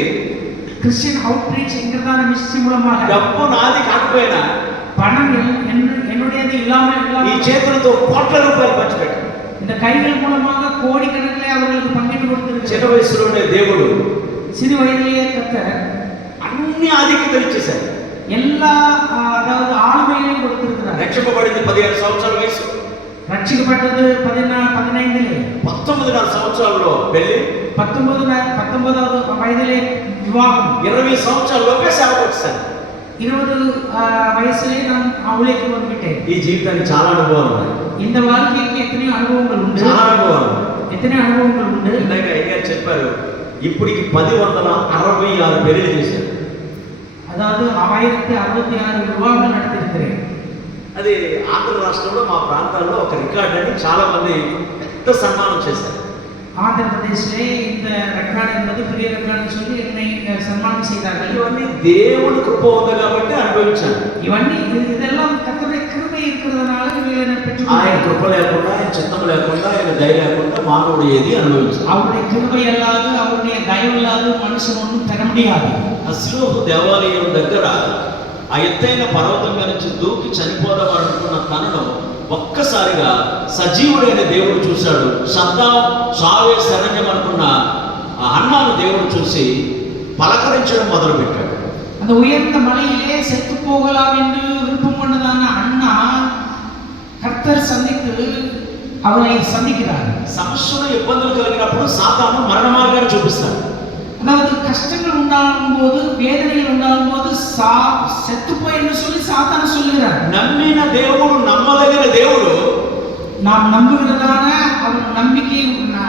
கிறிஸ்டியன் அவுட்ரீச் என்கிறதான மினிஸ்ட்ரி மூலமாக డబ్బు నాది కాకపోయినా பணம் என்னுடையது இல்லாமல் ఈ చేతులతో కోట్ల రూపాయలు పంచిపెట్టాను. இந்த கைகள் மூலமாக கோடிக்கணக்கிலே அவர்களுக்கு பங்கிட்டு கொடுத்திருக்கிறார். చిన్న వయసులోనే దేవుడు சிறு வயதிலேயே கர்த்தர் అన్ని ఆధిక్యతలు ఇచ్చేశారు. எல்லா அதாவது ஆளுமைகளையும் கொடுத்திருக்கிறார். రక్షింపబడింది 17 సంవత్సరాల వయసు. ரட்சிக்கப்பட்டது 15லே. 19 సంవత్సరాల్లో పెళ్లి, 19வது வயதிலே விவாகம். 20 సంవత్సరాల్లోపే సేవకు వచ్చాను. 20 வயசிலே நான் ஊழியத்துக்கு வந்துவிட்டேன். ఈ జీవితానికి చాలా అనుభవాలు ఉన్నాయి. இந்த வாழ்க்கைக்கு எத்தனையோ அனுபவங்கள் உண்டு. చాలా అనుభవాలు. எத்தனையோ అனுభవங்கள் உண்டு. ఇందాక అయ్యారు చెప్పారు, ఇప్పటికి 1066 పెళ్లి చేశారు. அதாவது 1066 விவாகங்கள் நடத்திருக்கிறேன். అది ఆంధ్ర రాష్ట్రంలో మా ప్రాంతాల్లో ఒక రికార్డ్ అని చాలా మంది పెద్ద సన్మానం చేశారు. ஆந்திர பிரதேசிலே இந்த ரெக்கார்டு என்பது பெரிய ரெக்கார்டு சொல்லி என்னை சன்மானம் செய்தார்கள். ఇవన్నీ దేవుని కృప ఉంది కాబట్టి అనుభవించాను. இதெல்லாம் கர்த்தருடைய கிருபை இருக்கிறதுனால இவைகளை ఆయన பெற்றுக்கொண்டேன். కృప లేకుండా, ఆయన చిత్తం లేకుండా, ఆయన దయ లేకుండా మానవుడు ఏది అనుభవించాడు. அவருடைய கிருபை அல்லாது, அவருடைய தயவு இல்லாது மனுஷன் ஒன்றும் பெற முடியாது. ఆ సిలోహు దేవాలయం దగ్గర ఆ ఎత్తైన పర్వతంగా నుంచి దూకి చనిపోదాం అనుకున్న తనను ఒక్కసారిగా సజీవుడైన దేవుడు చూశాడు. శబ్దం చావే శరణ్యం అనుకున్న ఆ అన్నాను దేవుడు చూసి పలకరించడం మొదలుపెట్టాడు. அந்த உயர்ந்த மலையிலே செத்து போகலாம் என்று விருப்பம் கொண்டதான அண்ணா கர்த்தர் சந்தித்து அவரை சந்திக்கிறார். సమస్యలు ఇబ్బందులు కలిగినప్పుడు సాతాను మరణ మార్గాన్ని చూపిస్తాడు. அதாவது கஷ்டங்கள் உண்டாகும் போது, வேதனைகள் உண்டாகும் போது செத்து போய் என்று சொல்லி నమ్మిన దేవుడు, నమ్మదగిన దేవుడు, நாம் நம்புகிறதான அவன் நம்பிக்கை,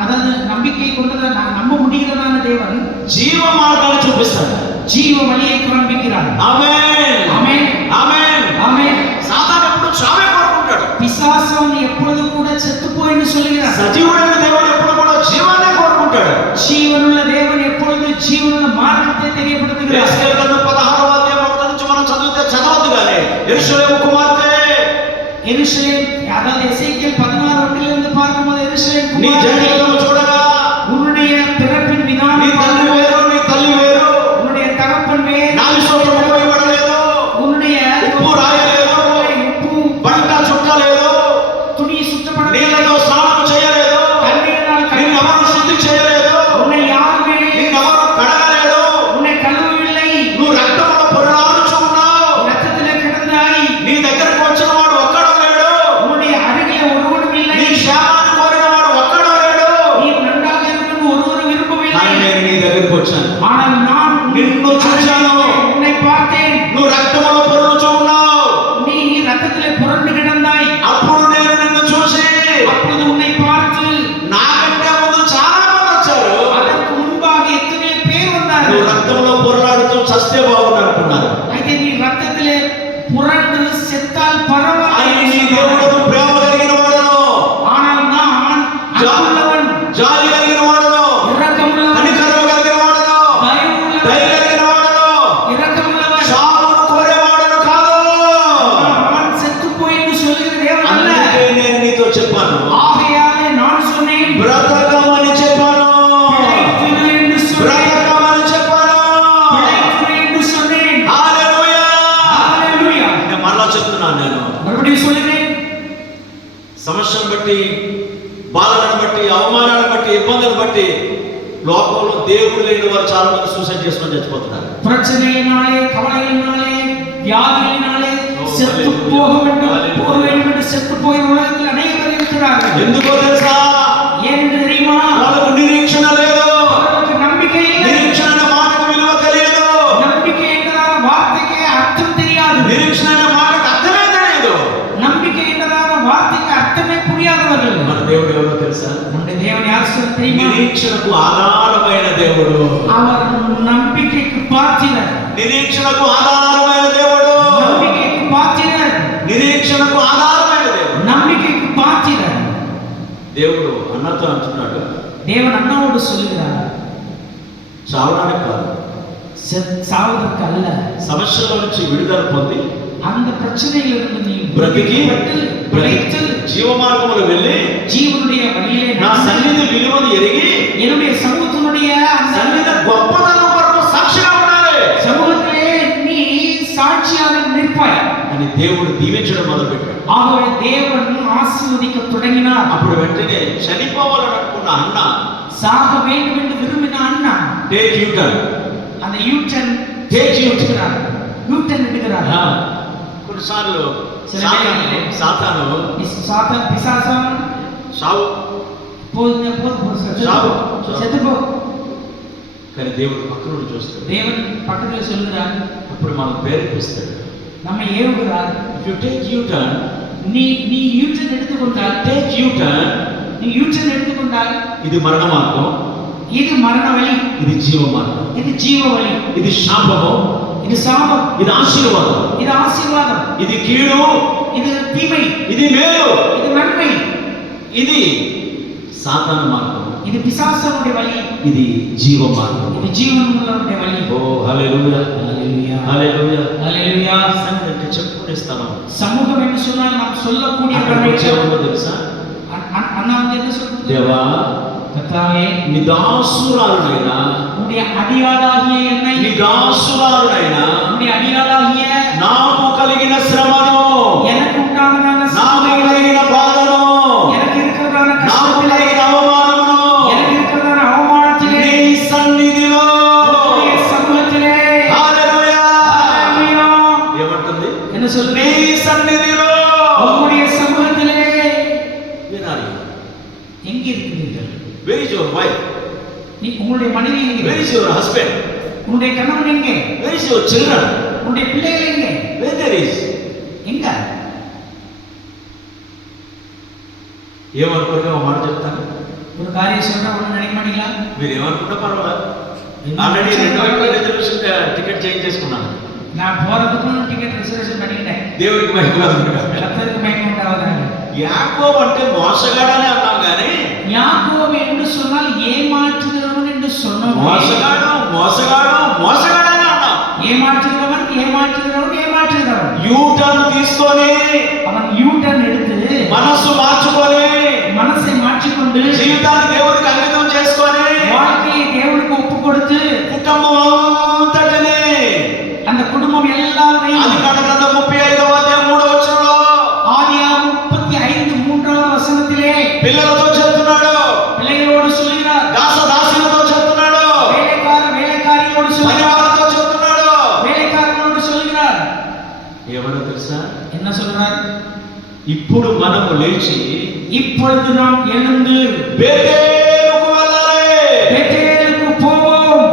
அதாவது நம்பிக்கை கொண்டதான நம்ப முடிகிறதான தேவன் జీవ మార్గాన్ని చూపిస్తాడు, జీవ వழியை காண்பிக்கிறார். ఆమేన్ ஆமென், ఆమేన్ ஆமென். సాతాను ఎప్పుడు చావే కోరుకుంటాడు, பிசாசம் எப்பொழுது கூட செத்து போயின்னு சொல்லுகிறார். సజీవుడైన దేవుడు ఎప్పుడు కూడా జీవాన్నే కోరుకుంటాడు. ஜீவனுள்ள தேவன் எப்பொழுது ஜீவனுள்ள మార్గத்தை தெரியப்படுத்துகிறார். ఎస్కేల్ గ్రంథం 16వ అధ్యాయం 1 నుంచి మనం చదవద్దు కానీ యెరూషలేము కుమార్తె, எருசலேம், அதாவது எசேக்கியேல் 16:1 பார்க்கும்போது எருசலேம் నీ குமாரனே, జన్మము చూడగా உன்னுடைய பிறப்பின் నీ விதானம் తండ్రి వేరు, నీ తల్లి వేరు, உன்னுடைய தகப்பன் வேறு, నా విశ్వాసము పోయబడలేదు, உன்னுடைய ఉప్పు రాయలేదు, உப்பு బట్ట చుట్టలేదు, துணி சுற்றப்படவில்லை, నీళ్ళతో స్నానం చేయలేదు, தண்ணீரினால் నిన్నెవరు శుద్ధి చేయలేదు, உன்னை யாருமே నిన్నెవరు కడగలేదు, உன்னை కలువவில்லை, నువ్వు రక్తంలో పొరలాడుచు ఉన్నావు, ரத்தத்திலே கிடந்தாய், నీ దగ్గరకు వచ్చిన వాడు ఒక్కడో లేడు, உன்னுடைய அருகிலே ஒருவனும் இல்லை, నీ క్షేమాన్ని కోరిన వాడు ఒక్కడో లేడు. நீ நன்றாக இருக்கணும் ஒருவரும் விரும்பவில்லை. కానీ నేను నీ దగ్గరకు వచ్చాను, ஆனால் நான் నిన్ను చూశాను, உன்னை பார்த்தேன், నువ్వు రక్తంలో పొరలుచు ఉన్నావు, நீ ரத்தத்திலே புரண்டு கிடந்தாய், అప్పుడు నేను నిన్ను చూసి, அப்பொழுது உன்னை பார்த்து నాకంటే ముందు చాలా మంది వచ్చారు, அதற்கு முன்பாக எத்தனை பேர் வந்தார்கள். నువ్వు రక్తంలో పొరలాడుతూ చస్తే బాగుండు అనుకున్నారు. అయితే నీ రక్తத்திலே புரண்டு செத்தால் ఆయన నీ பரவாயில்லை. దేవుడు ప్రేమ కలిగిన వాడును, ஆனால் நான் அன்புள்ளவன், జాలి కలిగిన వాడును, இரக்கமுள்ளவன், కనికరము కలిగిన వాడును, தயவுள்ளவன், దయ కలిగిన వాడును, இரக்கமுள்ளவன். చావును కోరేవాడును కాదు. நான் செத்துப்போய் என்று சொல்லுகிற தேவன் அல்ல. అందుకే నేను నీతో చెప్పాను, ஆகையாலே நான் சொன்னேன், బ్రతకమని చెప్పాను, பிழைத்திரு என்று சொன்னேன், బ్రతకమని చెప్పాను. பிழைத்திரு என்று சொன்னேன். హల్లెలూయా. హల్లెలూయా. నేను మరలా చెప్తున్నాను, నేను மறுபடியும் சொல்லுகிறேன், సమస్యను బట్టి, బాధలను బట్టి, అవమానాలను బట్టి, ఇబ్బందులను బట్టి లోకంలో దేవుడు లేని వారు చాలా మంది సూసైడ్ చేసుకొని చచ్చిపోతున్నారు. பிரச்சனையினாலே, கவலையினாலே, வியாதிகளினாலே செத்து போக வேண்டும் என்று செத்து போய் உலகத்தில் அநேகர் இருக்கிறார்கள். ఎందుకో తెలుసా? ஏன் என்று தெரியுமா? వాళ్ళకు నిరీక్షణ లేదు, அவர்களுக்கு நம்பிக்கை இல்லை. నిరీక్షణ అనే మాటకు విలువ తెలియదు, நம்பிக்கை என்றதான வார்த்தைக்கு அர்த்தம் தெரியாது, నిరీక్షణ అనే మాటకు అర్థమే తెలియదు. நம்பிக்கை என்றதான வார்த்தைக்கு அர்த்தமே புரியாதவர்கள். మన దేవుడు ఎవరో తెలుసా? நம்முடைய தேவன் யார் சொல்ல தெரியுமா? నిరీక్షణకు ఆధారమైన దేవుడు, அவர் நம்பிக்கைக்கு பாத்திரர், నిరీక్షణకు ఆధారమైన దేవుడు, நம்பிக்கைக்கு பாத்திரர், నిరీక్షణకు ఆధారమైన దేవుడు. நம்பிக்கைக்கு பாத்திரர். దేవుడు అన్నతో అంటున్నాడు, தேவன் அண்ணாவோடு சொல்லுகிறார், చావడానికి కాదు, சாவதற்கு அல்ல, సమస్యల నుంచి విడుదల పొంది அந்த பிரச்சனையிலிருந்து நீ బ్రతికి பிழைத்து జీవ మార్గములో వెళ్ళి ஜீவனுடைய வழியிலே నా సన్నిధి విలువను ఎరిగి என்னுடைய சமூகத்தினுடைய அந்த సన్నిధి గొప్పతనం కొరకు సాక్షిగా ఉండాలి சமூகத்திலே நீ சாட்சியாக நிற்பாய் అని దేవుడు దీవించడం మొదలుపెట్టాడు. ஆகவே தேவன் ஆசீர்வதிக்க தொடங்கினார். అప్పుడు వెంటనే చనిపోవాలని అనుకున్న అన్న சாக வேண்டும் என்று விரும்பின அண்ணா టేక్ యూ టర్న్, அந்த யூட்டன் எடுக்கிறார். யூட்டன் எடுக்கிறார். కొన్నిసార్లు சில సాతాను பிசாசம் సావు, சாவு. செத்துப்போ. కానీ దేవుడు పక్కన నుండి చూస్తాడు, தேவன் பக்கத்துல சொல்லுகிறார், అప్పుడు మనం ప్రేరేపిస్తాడు. நம்ம ஏவுகிறார். If you take U turn, நீ யூட்டன் எடுத்துக்கொண்டால், టేక్ యూ టర్న్, நீ யூட்டன் எடுத்துக்கொண்டால் ఇది మరణ మార్గం, இது மரண வழி, ఇది జీవ మార్గం, இது ஜீவ வழி, ఇది శాపము, இது சாபம், ఇది ఆశీర్వాదం, இது ఆశీర్వాదం, ఇది కీడు, இது தீமை, ఇది మేలు, இது நன்மை, ఇది సాతాను మార్గం, இது பிசாசனுடைய வழி, ఇది జీవ మార్గం. இது ஜீவனுள்ளவருடைய வழி. ఓ హల్లెలూయా, ஹalleluya, హల్లెలూయా. ஹalleluya. అంటే చెప్పుకునే స్థలం. சமூகம் என்று சொன்னால் நாம் சொல்லக்கூடிய అక్కడికి వచ్చేవాళ్ళు తెలుసా? அண்ணா வந்து என்ன சொல்றது? దేవా, கர்த்தாவே, నీ దాసురాలునైనా, உம்முடைய அடியாளாகிய என்னை, నీ దాసురాలునైనా உம்முடைய அடியாளாகிய నాకు కలిగిన శ్రమను, எனக்கு உண்டானதான నాకు కలిగిన బాధను, எனக்கு இருக்கிறதான నాకు கஷ்டத்திலே, కలిగిన అవమానమును எனக்கு இருக்கிறதான அவமானத்திலே, నీ సన్నిధిలో, உம்முடைய சமூகத்திலே, హల్లెలూయా. ஹalleluya. ఏమంటుంది? என்ன சொல்றது? నీ సన్నిధిలో. உம்முடைய சமூகத்திலே. వినాలి. எங்க இருக்கிறீர்கள்? Where is your wife? நீ உங்களுடைய மனைவி எங்கே? Where is your husband? உன்னுடைய கணவன் எங்கே? Where is your children? உன்னுடைய பிள்ளைகள் எங்கே? Where there is? எங்க? ఏమనుకోరుగా ఒక మాట చెప్తాను, ஒரு காரியம் சொல்றா ஒண்ணு நினைக்க மாட்டீங்களா? మీరు ఏమనుకుంటే పర్వాలేదు. ఆల్రెడీ 2 వైపుల రిజర్వేషన్ టికెట్ చేంజ్ చేసుకున్నాను. நான் போறதுக்கும் டிக்கெட் ரிசர்வேஷன் பண்ணிட்டேன். దేవుడికి మహిమ కలుగును. கர்த்தருக்கு மகிமை உண்டாவதாக. యాకోబు అంటే మోసగాడనే అన్నాం కానీ யாக்கோபு என்று சொன்னால் ஏமாற்றுகிறவன் என்று சொன்னோம். మోసగాడు మోసగాడు మోసగాడనే అన్నాం. ஏமாற்றுகிறவன் ஏமாற்றுகிறவன் ஏமாற்றுகிறவன். యూటర్న్ తీసుకొని அவன் யூட்டர்ன் எடுத்து మనస్సు మార్చుకొని மனசை மாற்றிக்கொண்டு జీవితాన్ని దేవుడికి అంకితం చేసుకొని வாழ்க்கையை தேவனுக்கு ஒப்பு கொடுத்து కుటుంబం అంతటిని அந்த குடும்பம் எல்லாரையும் ఆదికాండ గ్రంథం 35వ అధ్యాయం 3వ వచనంలో ஆதியாகமம் 35 3வது வசனத்திலே పిల్లలతో చెప్తున్నాడు, பிள்ளைகளோடு சொல்கிறார். దాసదాసులతో చెప్తున్నాడు, வேலைக்காரியோடு சொல்கிறார். పనివాళ్ళతో చెప్తున్నాడు. வேலைக்காரனோடு சொல்கிறார். ఏమన్నా తెలుసా? என்ன சொல்றார்? ఇప్పుడు మనము లేచి இப்பொழுது நாம் எழுந்து బేతేలుకు వెళ్ళాలి. பெத்தேலுக்கு போவோம்.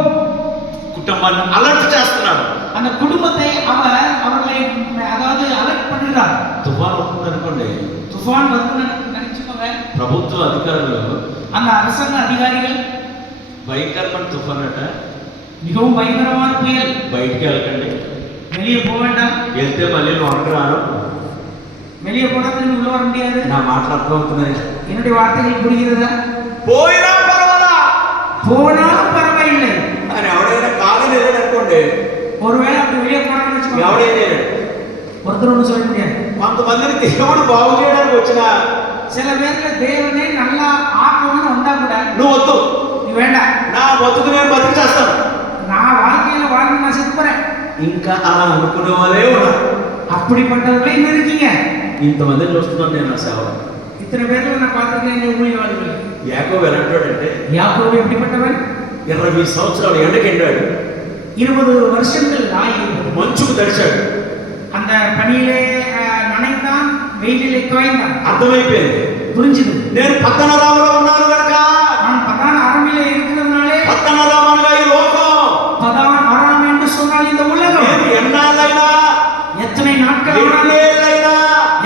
కుటుంబాన్ని అలర్ట్ చేస్తున్నాడు. அந்த குடும்பத்தை அவர்களை அதாவது அலர்ட் பண்ணுகிறார். తుఫాను వస్తుంది అనుకోండి, துஃபான் வந்து நினைச்சுக்கோங்க. ప్రభుత్వ అధికారులు அந்த அரசாங்க அதிகாரிகள் భయంకరమైన తుఫాన్ అట, மிகவும் பயங்கரமான புயல், బయటికి వెళ్ళకండి, வெளியே போக வேண்டாம், వెళ్తే మళ్ళీ లోనికి రాను. வெளியே போனா திரும்பி உள்ள வர முடியாது. నా మాటలు అర్థమవుతున్నాయి? என்னுடைய வார்த்தைகள் புரிகிறதா? పోయినా పర్వాలా போனாலும் பரவாயில்லை. అని ఎవడైనా కాదని వెళ్ళాడు అనుకోండి, ஒருவேளை அப்படி வெளியே போனாலும் வச்சுக்கோங்க, ఎవడైనా వెళ్ళాడు. ஒருத்தர் ஒன்று சொல்ல முடியாது. కొంతమందిని దేవుడు బాగు చేయడానికి వచ్చిన சில பேர்ல தேவனே நல்லா ஆக்கணும்னு வந்தா கூட నువ్వు వద్దు, நீ வேண்டாம், నా బతుకు నేను బతికి చేస్తాను, நான் வாழ்க்கையில வாழ்ந்து நான் செத்து போறேன், ఇంకా అలా అనుకునే వాళ్ళే ఉన్నారు. அப்படிப்பட்டவர்களே இன்னும் இருக்கீங்க. ఇంతమందిని చూస్తున్నాను నేను నా సేవలో. இத்தனை பேர்ல நான் பார்த்திருக்கேன் இந்த ஊழியவாளிகள். యాకోబు ఎలాంటాడంటే யாக்கோபு எப்படிப்பட்டவன்? 20 సంవత్సరాలు ఎండకెండాడు, 20 வருஷங்கள் ஆகியிருந்தது. మంచుకు తడిచాడు. அந்த பனியிலே நனைந்தான், வெயிலிலே காய்ந்தான். అర్థమైపోయింది, புரிஞ்சுது. నేను పద్దనరాములో ఉన్నాను కనుక, நான் பதான் அரமிலே இருக்கிறதுனாலே, పద్దనరాములుగా ఈ లోకం, பதான் அராம் என்று சொன்னால் இந்த உலகம் నేను ఎన్నాళ్ళైనా எத்தனை நாட்கள் ஆனாலும், ఎన్నేళ్ళైనా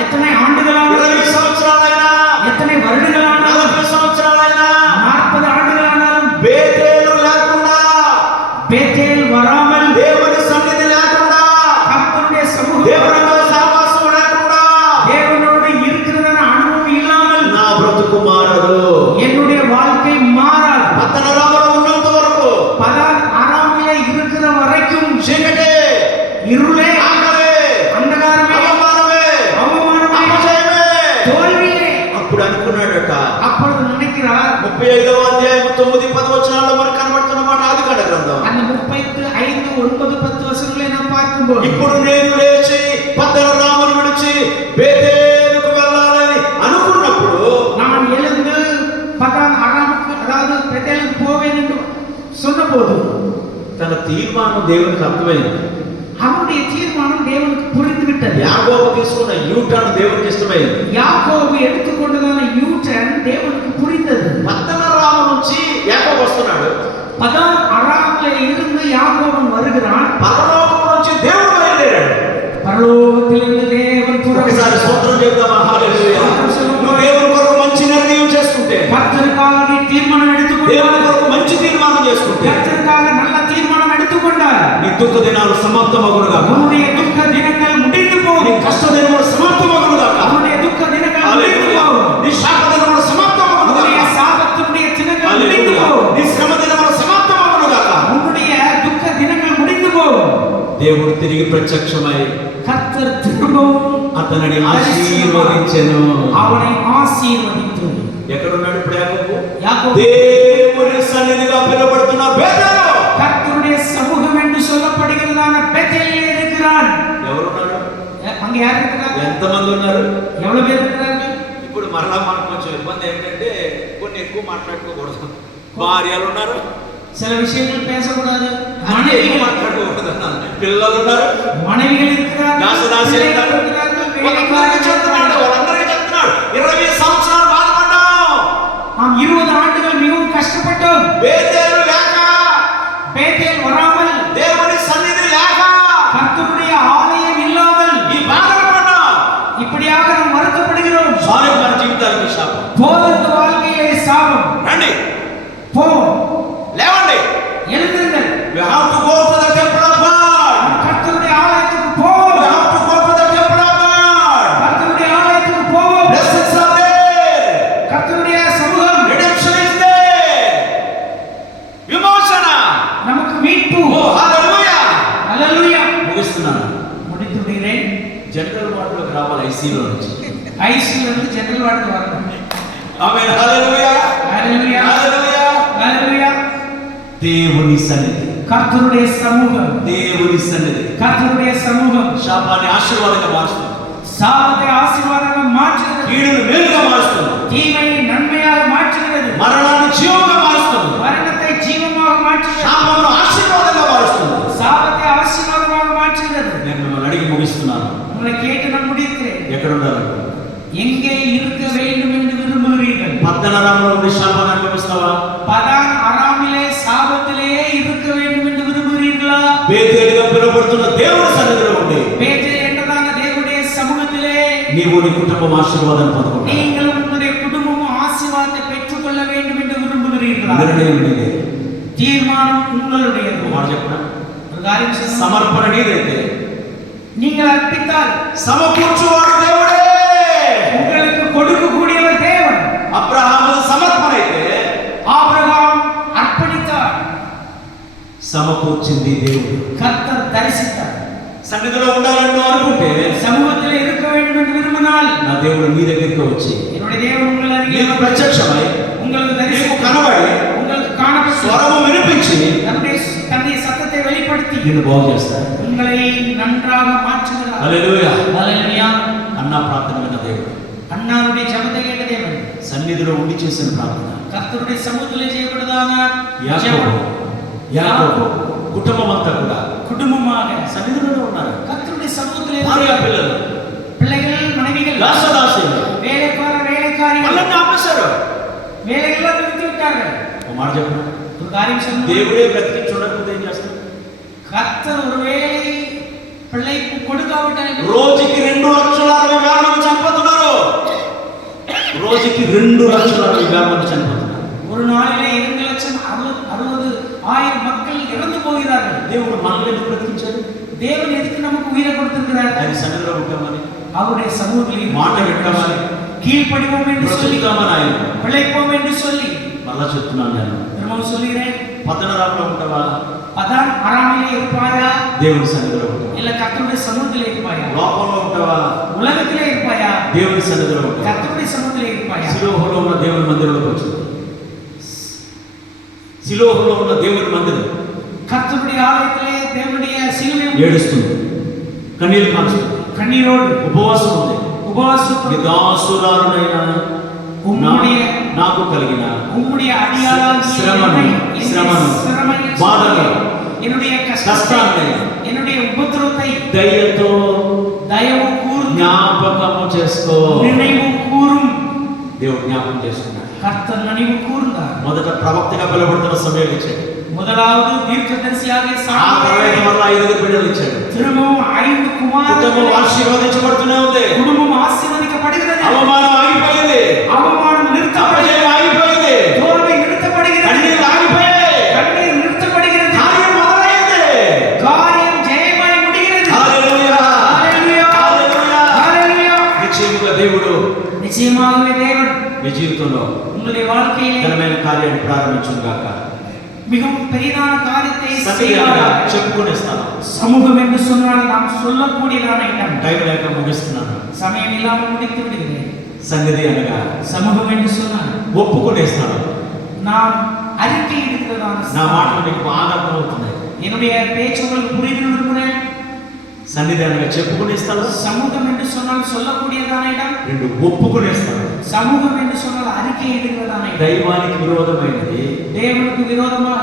எத்தனை ஆண்டுகள் 20 ஆனாலும், సంవత్సరాలైనా எத்தனை வருடங்கள் ஆனாலும், 40 సంవత్సరాలైనా 40 ஆண்டுகள் ஆனாலும் బేతేలు లేకుండా, பேத்தேல் வராமல், దేవుని సన్నిధి లేకుండా, கர்த்தருடைய சமூகம் దేవునితో సహవాసం లేకుండా தேவனோடு இருக்கிறதான அனுபவம் இல்லாமல் నా బ్రతుకు మారదు. என்னுடைய வாழ்க்கை மாறாது. పద్దనరాములో ఉన్నంత వరకు பதான் அராமிலே இருக்கிற வரைக்கும் చీకటే, இருளே, ఆకలే, அந்தகாரமே, అవమానమే, அவமானமே, అపజయమే. தோல்வியே. అప్పుడు అనుకున్నాడట, அப்பொழுது நினைக்கிறார், 35వ అధ్యాయం 9, 10 వచనాల్లో మనకు కనబడుతున్న మాట ఆదికాండ గ్రంథం. அந்த 35, 9, 10 வசனங்களை நாம் பார்க்கும்போது, ఇప్పుడు నేను లేచి పద్దనరామును విడిచి బేతేలుకు వెళ్ళాలని అనుకున్నప్పుడు நான் எழுந்து பதான் அராமுக்கு அதாவது பெத்தேலுக்கு போவேன் என்று சொன்னபோது తన తీర్మానం దేవునికి అర్థమైంది. அவனுடைய தீர்மானம் தேவனுக்கு புரிந்து விட்டது. యాకోబు తీసుకున్న యూటర్న్ దేవునికి ఇష్టమైంది. யாக்கோபு எடுத்துக்கொண்டதான யூட்டர்ன் தேவனுக்கு புரிந்தது. పద్దనరాము నుంచి యాకోబు వస్తున్నాడు, பதான் அராமிலே இருந்து யாக்கோபு வருகிறான், పరలోకం నుంచి దేవుడు బయలుదేరాడు. பரலோகத்திலிருந்து தேவன் ఒకసారి புறப்பட்டார். స్తోత్రం చెప్దామా? హల్లెలూయా. నువ్వు దేవుని కొరకు మంచి నిర్ణయం చేసుకుంటే, கர்த்தருக்காக நீ தீர்மானம் దేవుని எடுத்துக்கொண்டார், కొరకు మంచి తీర్మానం చేసుకుంటే கர்த்தருக்காக நல்ல தீர்மானம் எடுத்துக்கொண்டார், నీ దుఃఖ దినాలు సమాప్తమగునుగా, உன்னுடைய துக்க தினங்கள் முடிந்து నీ போகும். కష్ట దినములు సమాప్తమగునుగా, உன்னுடைய துக்க தினங்கள் முடிந்து போகும். నీ శాప దినములు సమాప్తమగునుగా, உன்னுடைய சாபத்தினுடைய தினங்கள் முடிந்து போகும். నీ శ్రమ దినములు సమాప్తమగునుగా. உன்னுடைய துக்க தினங்கள் முடிந்து போகும். దేవుడు తిరిగి ప్రత్యక్షమై கர்த்தர் திரும்பவும் అతనిని ఆశీర్వదించెను. அவனை ஆசீர்வதித்து, ఎక్కడున్నాడు ఇప్పుడు యాకోబు? யாக்கோபு దేవుని సన్నిధిగా పిలువబడుతున్న బేతేలు. கர்த்தருடைய சமூகம் என்று சொல்லப்படுகிறதான பெத்தேலிலே இருக்கிறான். ఎవరున్నారు? அங்க யார் இருக்கிறாங்க? ఎంతమంది ఉన్నారు? எவ்வளவு பேர் இருக்கிறாங்க? ఇప్పుడు మరలా మనకు కొంచెం ఇబ్బంది ఏంటంటే కొన్ని ఎక్కువ మాట్లాడుకోకూడదు. భార్యలు ఉన్నారు, சில விஷயங்கள் பேசக்கூடாது. ఎక్కువ மனைவிகள் మాట్లాడుకోకూడదు. పిల్లలు ఉన్నారు, மனைவிகள் இருக்கிறார்கள், దాసదాసి பிள்ளைகள் ఉన్నారు. இருக்கிறார்கள், వాళ్ళందరికీ చెప్తున్నాడు, వాళ్ళందరికీ చెప్తున్నాడు, 20 సంవత్సరాలు బాధపడ్డాం, நாம் 20 ஆண்டுகள் மிகவும் கஷ்டப்பட்டோம். బేతేలు లేక, பேத்தேல் வராமல், దేవుని సన్నిధి లేక, கர்த்தருடைய ஆலயம் இல்லாமல் ఈ బాధలు పడ్డాం. இப்படியாக நாம் வருத்தப்படுகிறோம். సారీ, మన జీవితానికి శాపం. జనరల్ వార్డులోకి రావాలి, ఐసీలో నుంచి. ఐసీలో నుంచి జనరల్ వార్డుకి వరకు. ఆమేన్. హల్లెలూయా, హల్లెలూయా, హల్లెలూయా, హల్లెలూయా. దేవుని సన్నిధి, కర్తరుడే సమూహం, దేవుని సన్నిధి కర్తరుడే సమూహం శాపాన్ని ఆశీర్వాదంగా మారుస్తుంది, శాపத்தை ఆశీర్వాదంగా మార్చుகிறது, కీడును మేలుగా మారుస్తుంది, தீமையை நன்மையாக மாற்றுகிறது, మరణాన్ని జీవంగా మారుస్తుంది, மரணத்தை ஜீவமாக மாற்றுகிறது, శాపమును ఆశీర్వాదంగా మారుస్తుంది. శాపத்தை ఆశీర్వాదமாக மாற்றுகிறது. నేను మిమ్మల్ని అడిగి ముగిస్తున్నాను. உங்களை கேட்டு நான் முடிக்கிறேன். ఎక్కడ ఉండాలంటే எங்கே இருக்க வேண்டும் என்று விரும்புகிறீர்கள்? పద్దనరాంలో ఉండి శాపాన్ని అనుభవిస్తావా? పదాన్ అరామిలే శాపத்திலே இருக்க வேண்டும் என்று விரும்புகிறீர்களா? బేతేలుగా పిలువబడుతున్న దేవుని సన్నిధిలో ఉండి பேதேல் என்றதான தேவனுடைய சமூகத்திலே నీవు నీ కుటుంబం ఆశీర్వాదాన్ని పొందుకుంటావు. நீங்களும் உங்களுடைய குடும்பமும் ஆசீர்வாதத்தை பெற்றுக்கொள்ள வேண்டும் என்று விரும்புகிறீர்களா? నిర్ణయం నీదే. தீர்மானம் உங்களுடையது. మాట చెప్పనా? ஒரு காரியம் சொல்லுங்க. సమర్పణ నీదైతే நீங்கள் அர்ப்பித்தால் సమకూర్చువాడు దేవుడే. உங்களுக்கு கொடுக்கக்கூடியவர் தேவன். అబ్రహాము సమర్పణ అయితే ஆபிரகாம் அர்ப்பணித்தார், సమకూర్చింది దేవుడు. கர்த்தர் தரிசித்தார். సన్నిధిలో ఉండాలని నువ్వు అనుకుంటే சமூகத்தில் இருக்க வேண்டும் என்று விரும்பினால் నా దేవుడు నీ దగ్గరికి వచ్చి என்னுடைய தேவன் உங்கள் அருகில் నీకు ప్రత్యక్షమై உங்களுக்கு నీకు தரிசித்து కనబడి உங்களுக்கு காணப்பட்டு స్వరము వినిపించి தன்னுடைய சத்தத்தை வெளிப்படுத்தி నిన్ను బాగు చేస్తాడు. உங்களை நன்றாக மாற்றுகிறார். హల్లెలూయా. హల్లెలూయా. అన్నా ప్రార్థన విన్న దేవుడు, அன்னாருடைய ஜெபத்தை கேட்ட தேவன், సన్నిధిలో ఉండి చేసిన ప్రార్థన. கர்த்தருடைய சமூகத்திலே செய்யப்பட்டதான యాకోబు, యాకోబు కుటుంబం అంతా కూడా குடும்பமாக సన్నిధిలోనే ఉన్నారు. கர்த்தருடைய சமூகத்திலே భార్య పిల్లలు, பிள்ளைகள் மனைவிகள் దాసదాసీలు வேலைக்காரிகள் వాళ్ళని ఆపేశారు. வேலையெல்லாம் நிறுத்தி விட்டார்கள். ఒక మాట చెప్పండి, ஒரு காரியம் சொல்லுங்க. దేవుడే బ్రతికి చూడకపోతే ఏం చేస్తాడు? கர்த்தர் ஒருவேளை பிள்ளைக்கு கொடுக்காவிட்டால் రోజుకి 2,60,000 మంది చనిపోతున్నారు. రోజుకి 2,60,000 మంది చనిపోతున్నారు. ஒரு நாளிலே 2,60,000 மக்கள் இறந்து போகிறார்கள். దేవుడు మనల్ని ఎందుకు బ్రతికించాడు? தேவன் எதுக்கு நமக்கு உயிரை கொடுத்திருக்கிறார்? ఆయన సన్నిధిలో ఉంటామని, அவருடைய சமூகத்தில் మాట వింటామని, கீழ்ப்படிவோம் என்று சொல்லி, బ్రతుకుతామని ఆయన. பிழைப்போம் என்று சொல்லி, మళ్ళా చెప్తున్నాను నేను, திரும்பவும் சொல்கிறேன். పద్దనరాంలో ఉంటావా? பதான் அராமிலே இருப்பாயா, దేవుని సన్నిధిలో ఉంటావా? இல்ல கர்த்தருடைய சமூகத்திலே இருப்பாயா? లోకంలో ఉంటావా? உலகத்திலே இருப்பாயா, దేవుని సన్నిధిలో ఉంటావా? கர்த்தருடைய சமூகத்திலே இருப்பாயா? సిలోహులో ఉన్న దేవుని మందిరంలోకి వచ్చింది. సిలోహులో ఉన్న దేవుని మందిరం கர்த்தருடைய ஆலயத்திலே தேவனுடைய சிலுவை ఏడుస్తుంది, కన్నీళ్లు కాల్చుతుంది, கண்ணீரோடு ఉపవాసం ఉంది. உபவாசம் నీ దాసురాలునైనా నాకు కలిగిన உம்முடைய அடியாளாகிய శ్రమను, బాధను, என்னுடைய కష్టాన్ని என்னுடைய உபத்திரவத்தை దయతో దయవు కూరు జ్ఞాపకము చేసుకో. நினைவு கூறும். దేవుడు జ్ఞాపకం చేసుకున్నాడు. கர்த்தர் நினைவு கூர்ந்தார். మొదట ప్రవక్తగా పిలువబడుతున్న సమయం ఇచ్చాడు. முதலாவது தீர்க்கதரிசியாக ఆ తర్వాత మళ్ళీ 5 బిడ్డలు ఇచ్చాడు. திரும்பவும் 5 కుమారులు. కుటుంబం ఆశీర్వదించబడుతూనే ఉంది. కుటుంబం ఆశీర్వదించబడుகிறது. అవమానం ఆగిపోయింది, అవమానం నిறுத்தப்படுகிறது, ఆగిపోయింది, தோல்வி நிறுத்தப்படுகிறது, కన్నీళ్ళు ఆగిపోయాయి, கண்ணீர் நிறுத்தப்படுகிறது, కార్యం మొదలైంది, காரியம் ஜெயமாய் முடிகிறது. హల్లెలూయా, హల్లెలూయా, హల్లెలూయా. హల్లెలూయా. నిశ్చయముగా దేవుడు நிச்சயமாகவே தேவன் మీ జీవితంలో உங்களுடைய வாழ்க்கையிலே ఘనమైన కార్యాన్ని ప్రారంభించును గాక. மிகவும் பெரிதான காரியத்தை సత్యంగా செய்வார். చెప్పుకునేస్తాను. சமூகம் என்று சொன்னால் நாம் சொல்லக்கூடியதான இடம். టైం లేక ముగిస్తున్నాను. சமயம் இல்லாமல் முடித்து விடுகிறேன். సన్నిధి అనగా சமூகம் என்று சொன்னால் ఒప్పుకునేస్తాను. நாம் அறிக்கை எடுக்கிறதான నా మాటలు మీకు బాగా అర్థమవుతున్నాయి. என்னுடைய பேச்சு உங்களுக்கு புரிந்து விடுகிறேன். సన్నిధి అనగా చెప్పుకునేస్తాను. சமூகம் என்று சொன்னால் சொல்லக்கூடியதான இடம். 2 ఒప్పుకునేస్తాను. சமூகம் என்று சொன்னால் அறிக்கை எடுக்கிறதான இடம். దైవానికి విరోధమైనది தேவனுக்கு விரோதமாக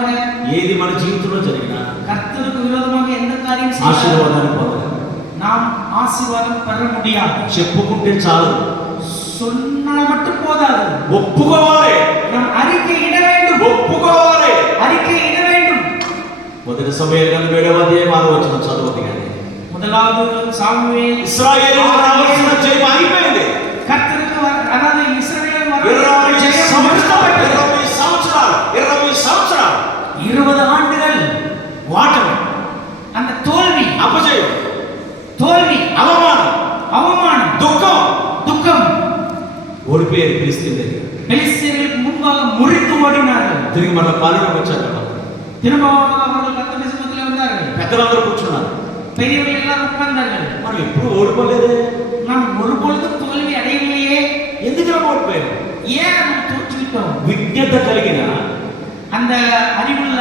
ఏది మన జీవితంలో జరిగినా கர்த்தருக்கு விரோதமாக எந்த காரியம் செய்தாலும் ఆశీర్వాదాన్ని పొందలేము. நாம் ஆசீர்வாதம் பெற முடியாது. చెప్పుకుంటే చాలు, சொன்னால் மட்டும் போதாது. ఒప్పుకోవాలి, நாம் அறிக்கை இட வேண்டும். ఒప్పుకోవాలి. அறிக்கை இட வேண்டும். మొదటి సమూయేలు 7వ అధ్యాయం 6వ వచనం చదవండి. కానీ முதலாவது சாமுவேல் ఇశ్రాయేలుకు రావాల్సిన జయం ఆగిపోయింది. கர்த்தருக்கு அதாவது இஸ்ரவேல் 20 సంవత్సరాలు 20 ஆண்டுகள் వాటమి, அந்த தோல்வி, అపజయం, అవమానం, துக்கம் ఓడిపోయారు ఫిలిష్తీయులు. பெலிஸ்தீயர்களுக்கு முன்பாக முறிந்து ஓடினார்கள். తిరిగి మళ్ళీ పాలనకు వచ్చారు. திரும்பவும் அவர்கள் கர்த்தருடைய சமூகத்திலே வந்தார்கள். పెద్దలందరూ కూర్చున్నారు. பெரியவர்கள் எல்லாம் உட்கார்ந்தார்கள். మనం ఎప్పుడు ఓడిపోలేదు. நாம் ஒரு பொழுதும் தோல்வி அடையவில்லையே. ఎందుకు ఇలా ఓడిపోయాం? ஏன் நம்ம தோற்றுவிட்டோம்? విజ్ఞత కలిగిన அந்த அறிவுள்ள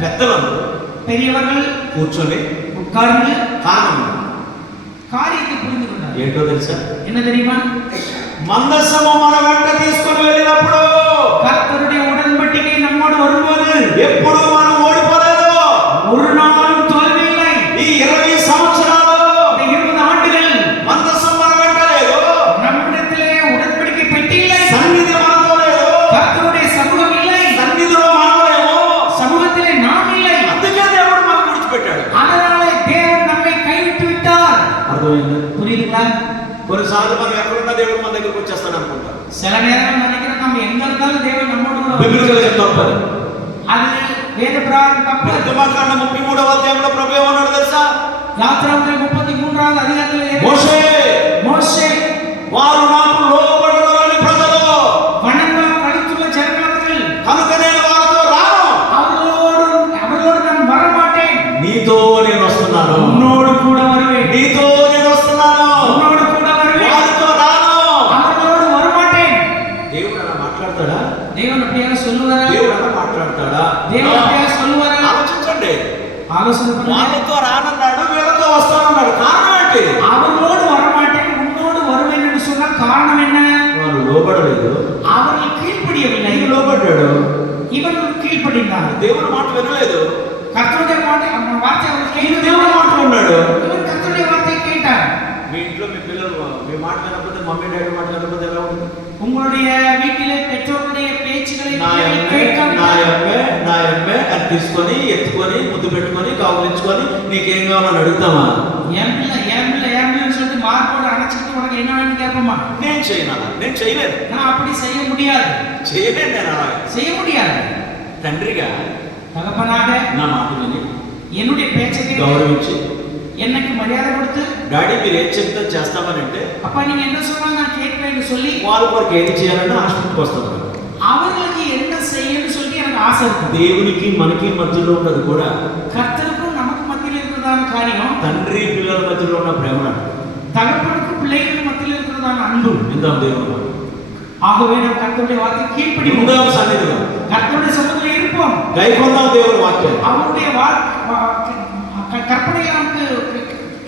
పెద్దలందరూ பெரியவர்கள் కూర్చొని உட்கார்ந்து కారణం காரியத்தை புரிந்து கொண்டார். ఏంటో తెలుసా? என்ன தெரியுமா? మందసము మన వెంట తీసుకొని వెళ్ళినప్పుడు கர்த்தருடைய உடன்படிக்கை நம்மோடு வரும்போது ఎప్పుడు మనం ఓడిపోలేదు. ஒரு நாளும் தோல்வி இல்லை. ఈ 20 సంవత్సరాలు 20 ஆண்டுகள் మందసం మన వెంట లేదు. நம்மிடத்திலே உடன்படிக்கை பெட்டி இல்லை. సన్నిధి మనతో లేదు. கர்த்தருடைய சமூகம் இல்லை. సన్నిధిలో మనం లేము. சமூகத்திலே நாம் இல்லை. అందుకే దేవుడు మనల్ని విడిచిపెట్టాడు. அதனாலே தேவன் நம்மை கைவிட்டு விட்டார். అర్థమైందా? புரியுதுங்களா? కొన్నిసార్లు మనం ఎక్కడున్నా దేవుడు మన దగ్గరికి వచ్చేస్తాడు అనుకుంటాం. சில நேரம் நினைக்கிறோம் நம்ம எங்க இருந்தாலும் தேவன் நம்மோடு கூட బిబ్లికల్ గా తప్పదు. அது வேத பிரகாரம் தப்பு. నిర్గమకాండ 33వ అధ్యాయంలో ప్రభువు ఏమన్నాడు తెలుసా? யாத்திராகமம் 33வது அதிகாரத்திலே மோசே వారు నాకు లోబడని ప్రజలు வணங்க கழுத்துள்ள ஜனங்கள் కనుక నేను వారితో రాను. அவர்களோடு நான் வர மாட்டேன். నీతో నేను వస్తున్నాను. உன்னோடு கூட வருவேன். నీతో నేను వస్తున్నాను. உன்னோடு கூட வருவேன். వారితో రాను. அவர்களோடு வர மாட்டேன். దేవుడు అలా మాట్లాడతాడా? தேவன் அப்படியே சொல்லுவாரா? దేవుడు అలా మాట్లాడతాడా? தேவன் அப்படியே சொல்லுவாரா? ఆలోచించండి. ஆலோசனை பண்ணுங்க. వాళ్ళతో రానన్నాడు, వీళ్ళతో వస్తానన్నాడు. కారణం ఏంటి? அவர்களோடு வர மாட்டேன், உன்னோடு வருவேன் என்று சொன்ன காரணம் என்ன? వాళ్ళు లోబడలేదు. அவர்கள் கீழ்ப்படியவில்லை. ఈయన లోబడ్డాడు. இவர்கள் கீழ்ப்படிந்தார். దేవుడు మాట వినలేదు. கர்த்தருடைய வார்த்தை அவர்கள் கேட்டு దేవుడు మాట ఉన్నాడు. இவர் கர்த்தருடைய வார்த்தையை கேட்டார். మీ ఇంట్లో మీ పిల్లలు మీ మాట వినకపోతే మమ్మీ డాడీ మాట వినకపోతే ఎలా ఉంటుంది? உங்களுடைய வீட்டிலே பெற்றோருடைய பேச்சுகளை నా అమ్మే అది తీసుకొని ఎత్తుకొని ముద్దు పెట్టుకొని కౌగిలించుకొని నీకేం కావాలని అడుగుతామా? என் பிள்ளைன்னு சொல்லிட்டு மார்போடு அணைச்சிட்டு உனக்கு என்ன வேணும்னு கேட்போமா? నేను చేయలేను. நான் அப்படி செய்ய முடியாது. నేను అలా செய்ய முடியாது. తండ్రిగా தகப்பனாக నా మాట విని என்னுடைய பேச்சை கேட்டு గౌరవించి எனக்கு மரியாதை கொடுத்து డాడీ మీరు ఏం చెప్తే చేస్తామని అంటే அப்பா நீங்க என்ன சொன்னாலும் நான் கேட்பேன்னு சொல்லி వాళ్ళ కొరకు ఏది చేయాలన్నా ఆశకి వస్తారు. அவர்களுக்கு என்ன செய்யணும்னு சொல்லி எனக்கு ஆசை இருக்கு. దేవునికి మనకి మధ్యలో ఉన్నది కూడా கர்த்தருக்கும் நமக்கு மத்தியில் இருக்கிறதான காரியம் తండ్రి పిల్లల మధ్యలో ఉన్న ప్రేమ. தகப்பனுக்கும் பிள்ளைகளுக்கும் மத்தியில் இருக்கிறதான அன்பு. విందాం దేవుడు. ஆகவே நாம் கர்த்தருடைய வார்த்தை கீழ்ப்படிவோம். ఉందాం సన్నిధిలో. கர்த்தருடைய சமூகத்தில் இருப்போம். గైకొందాం దేవుడి వాక్యం. அவருடைய கற்பனையை நமக்கு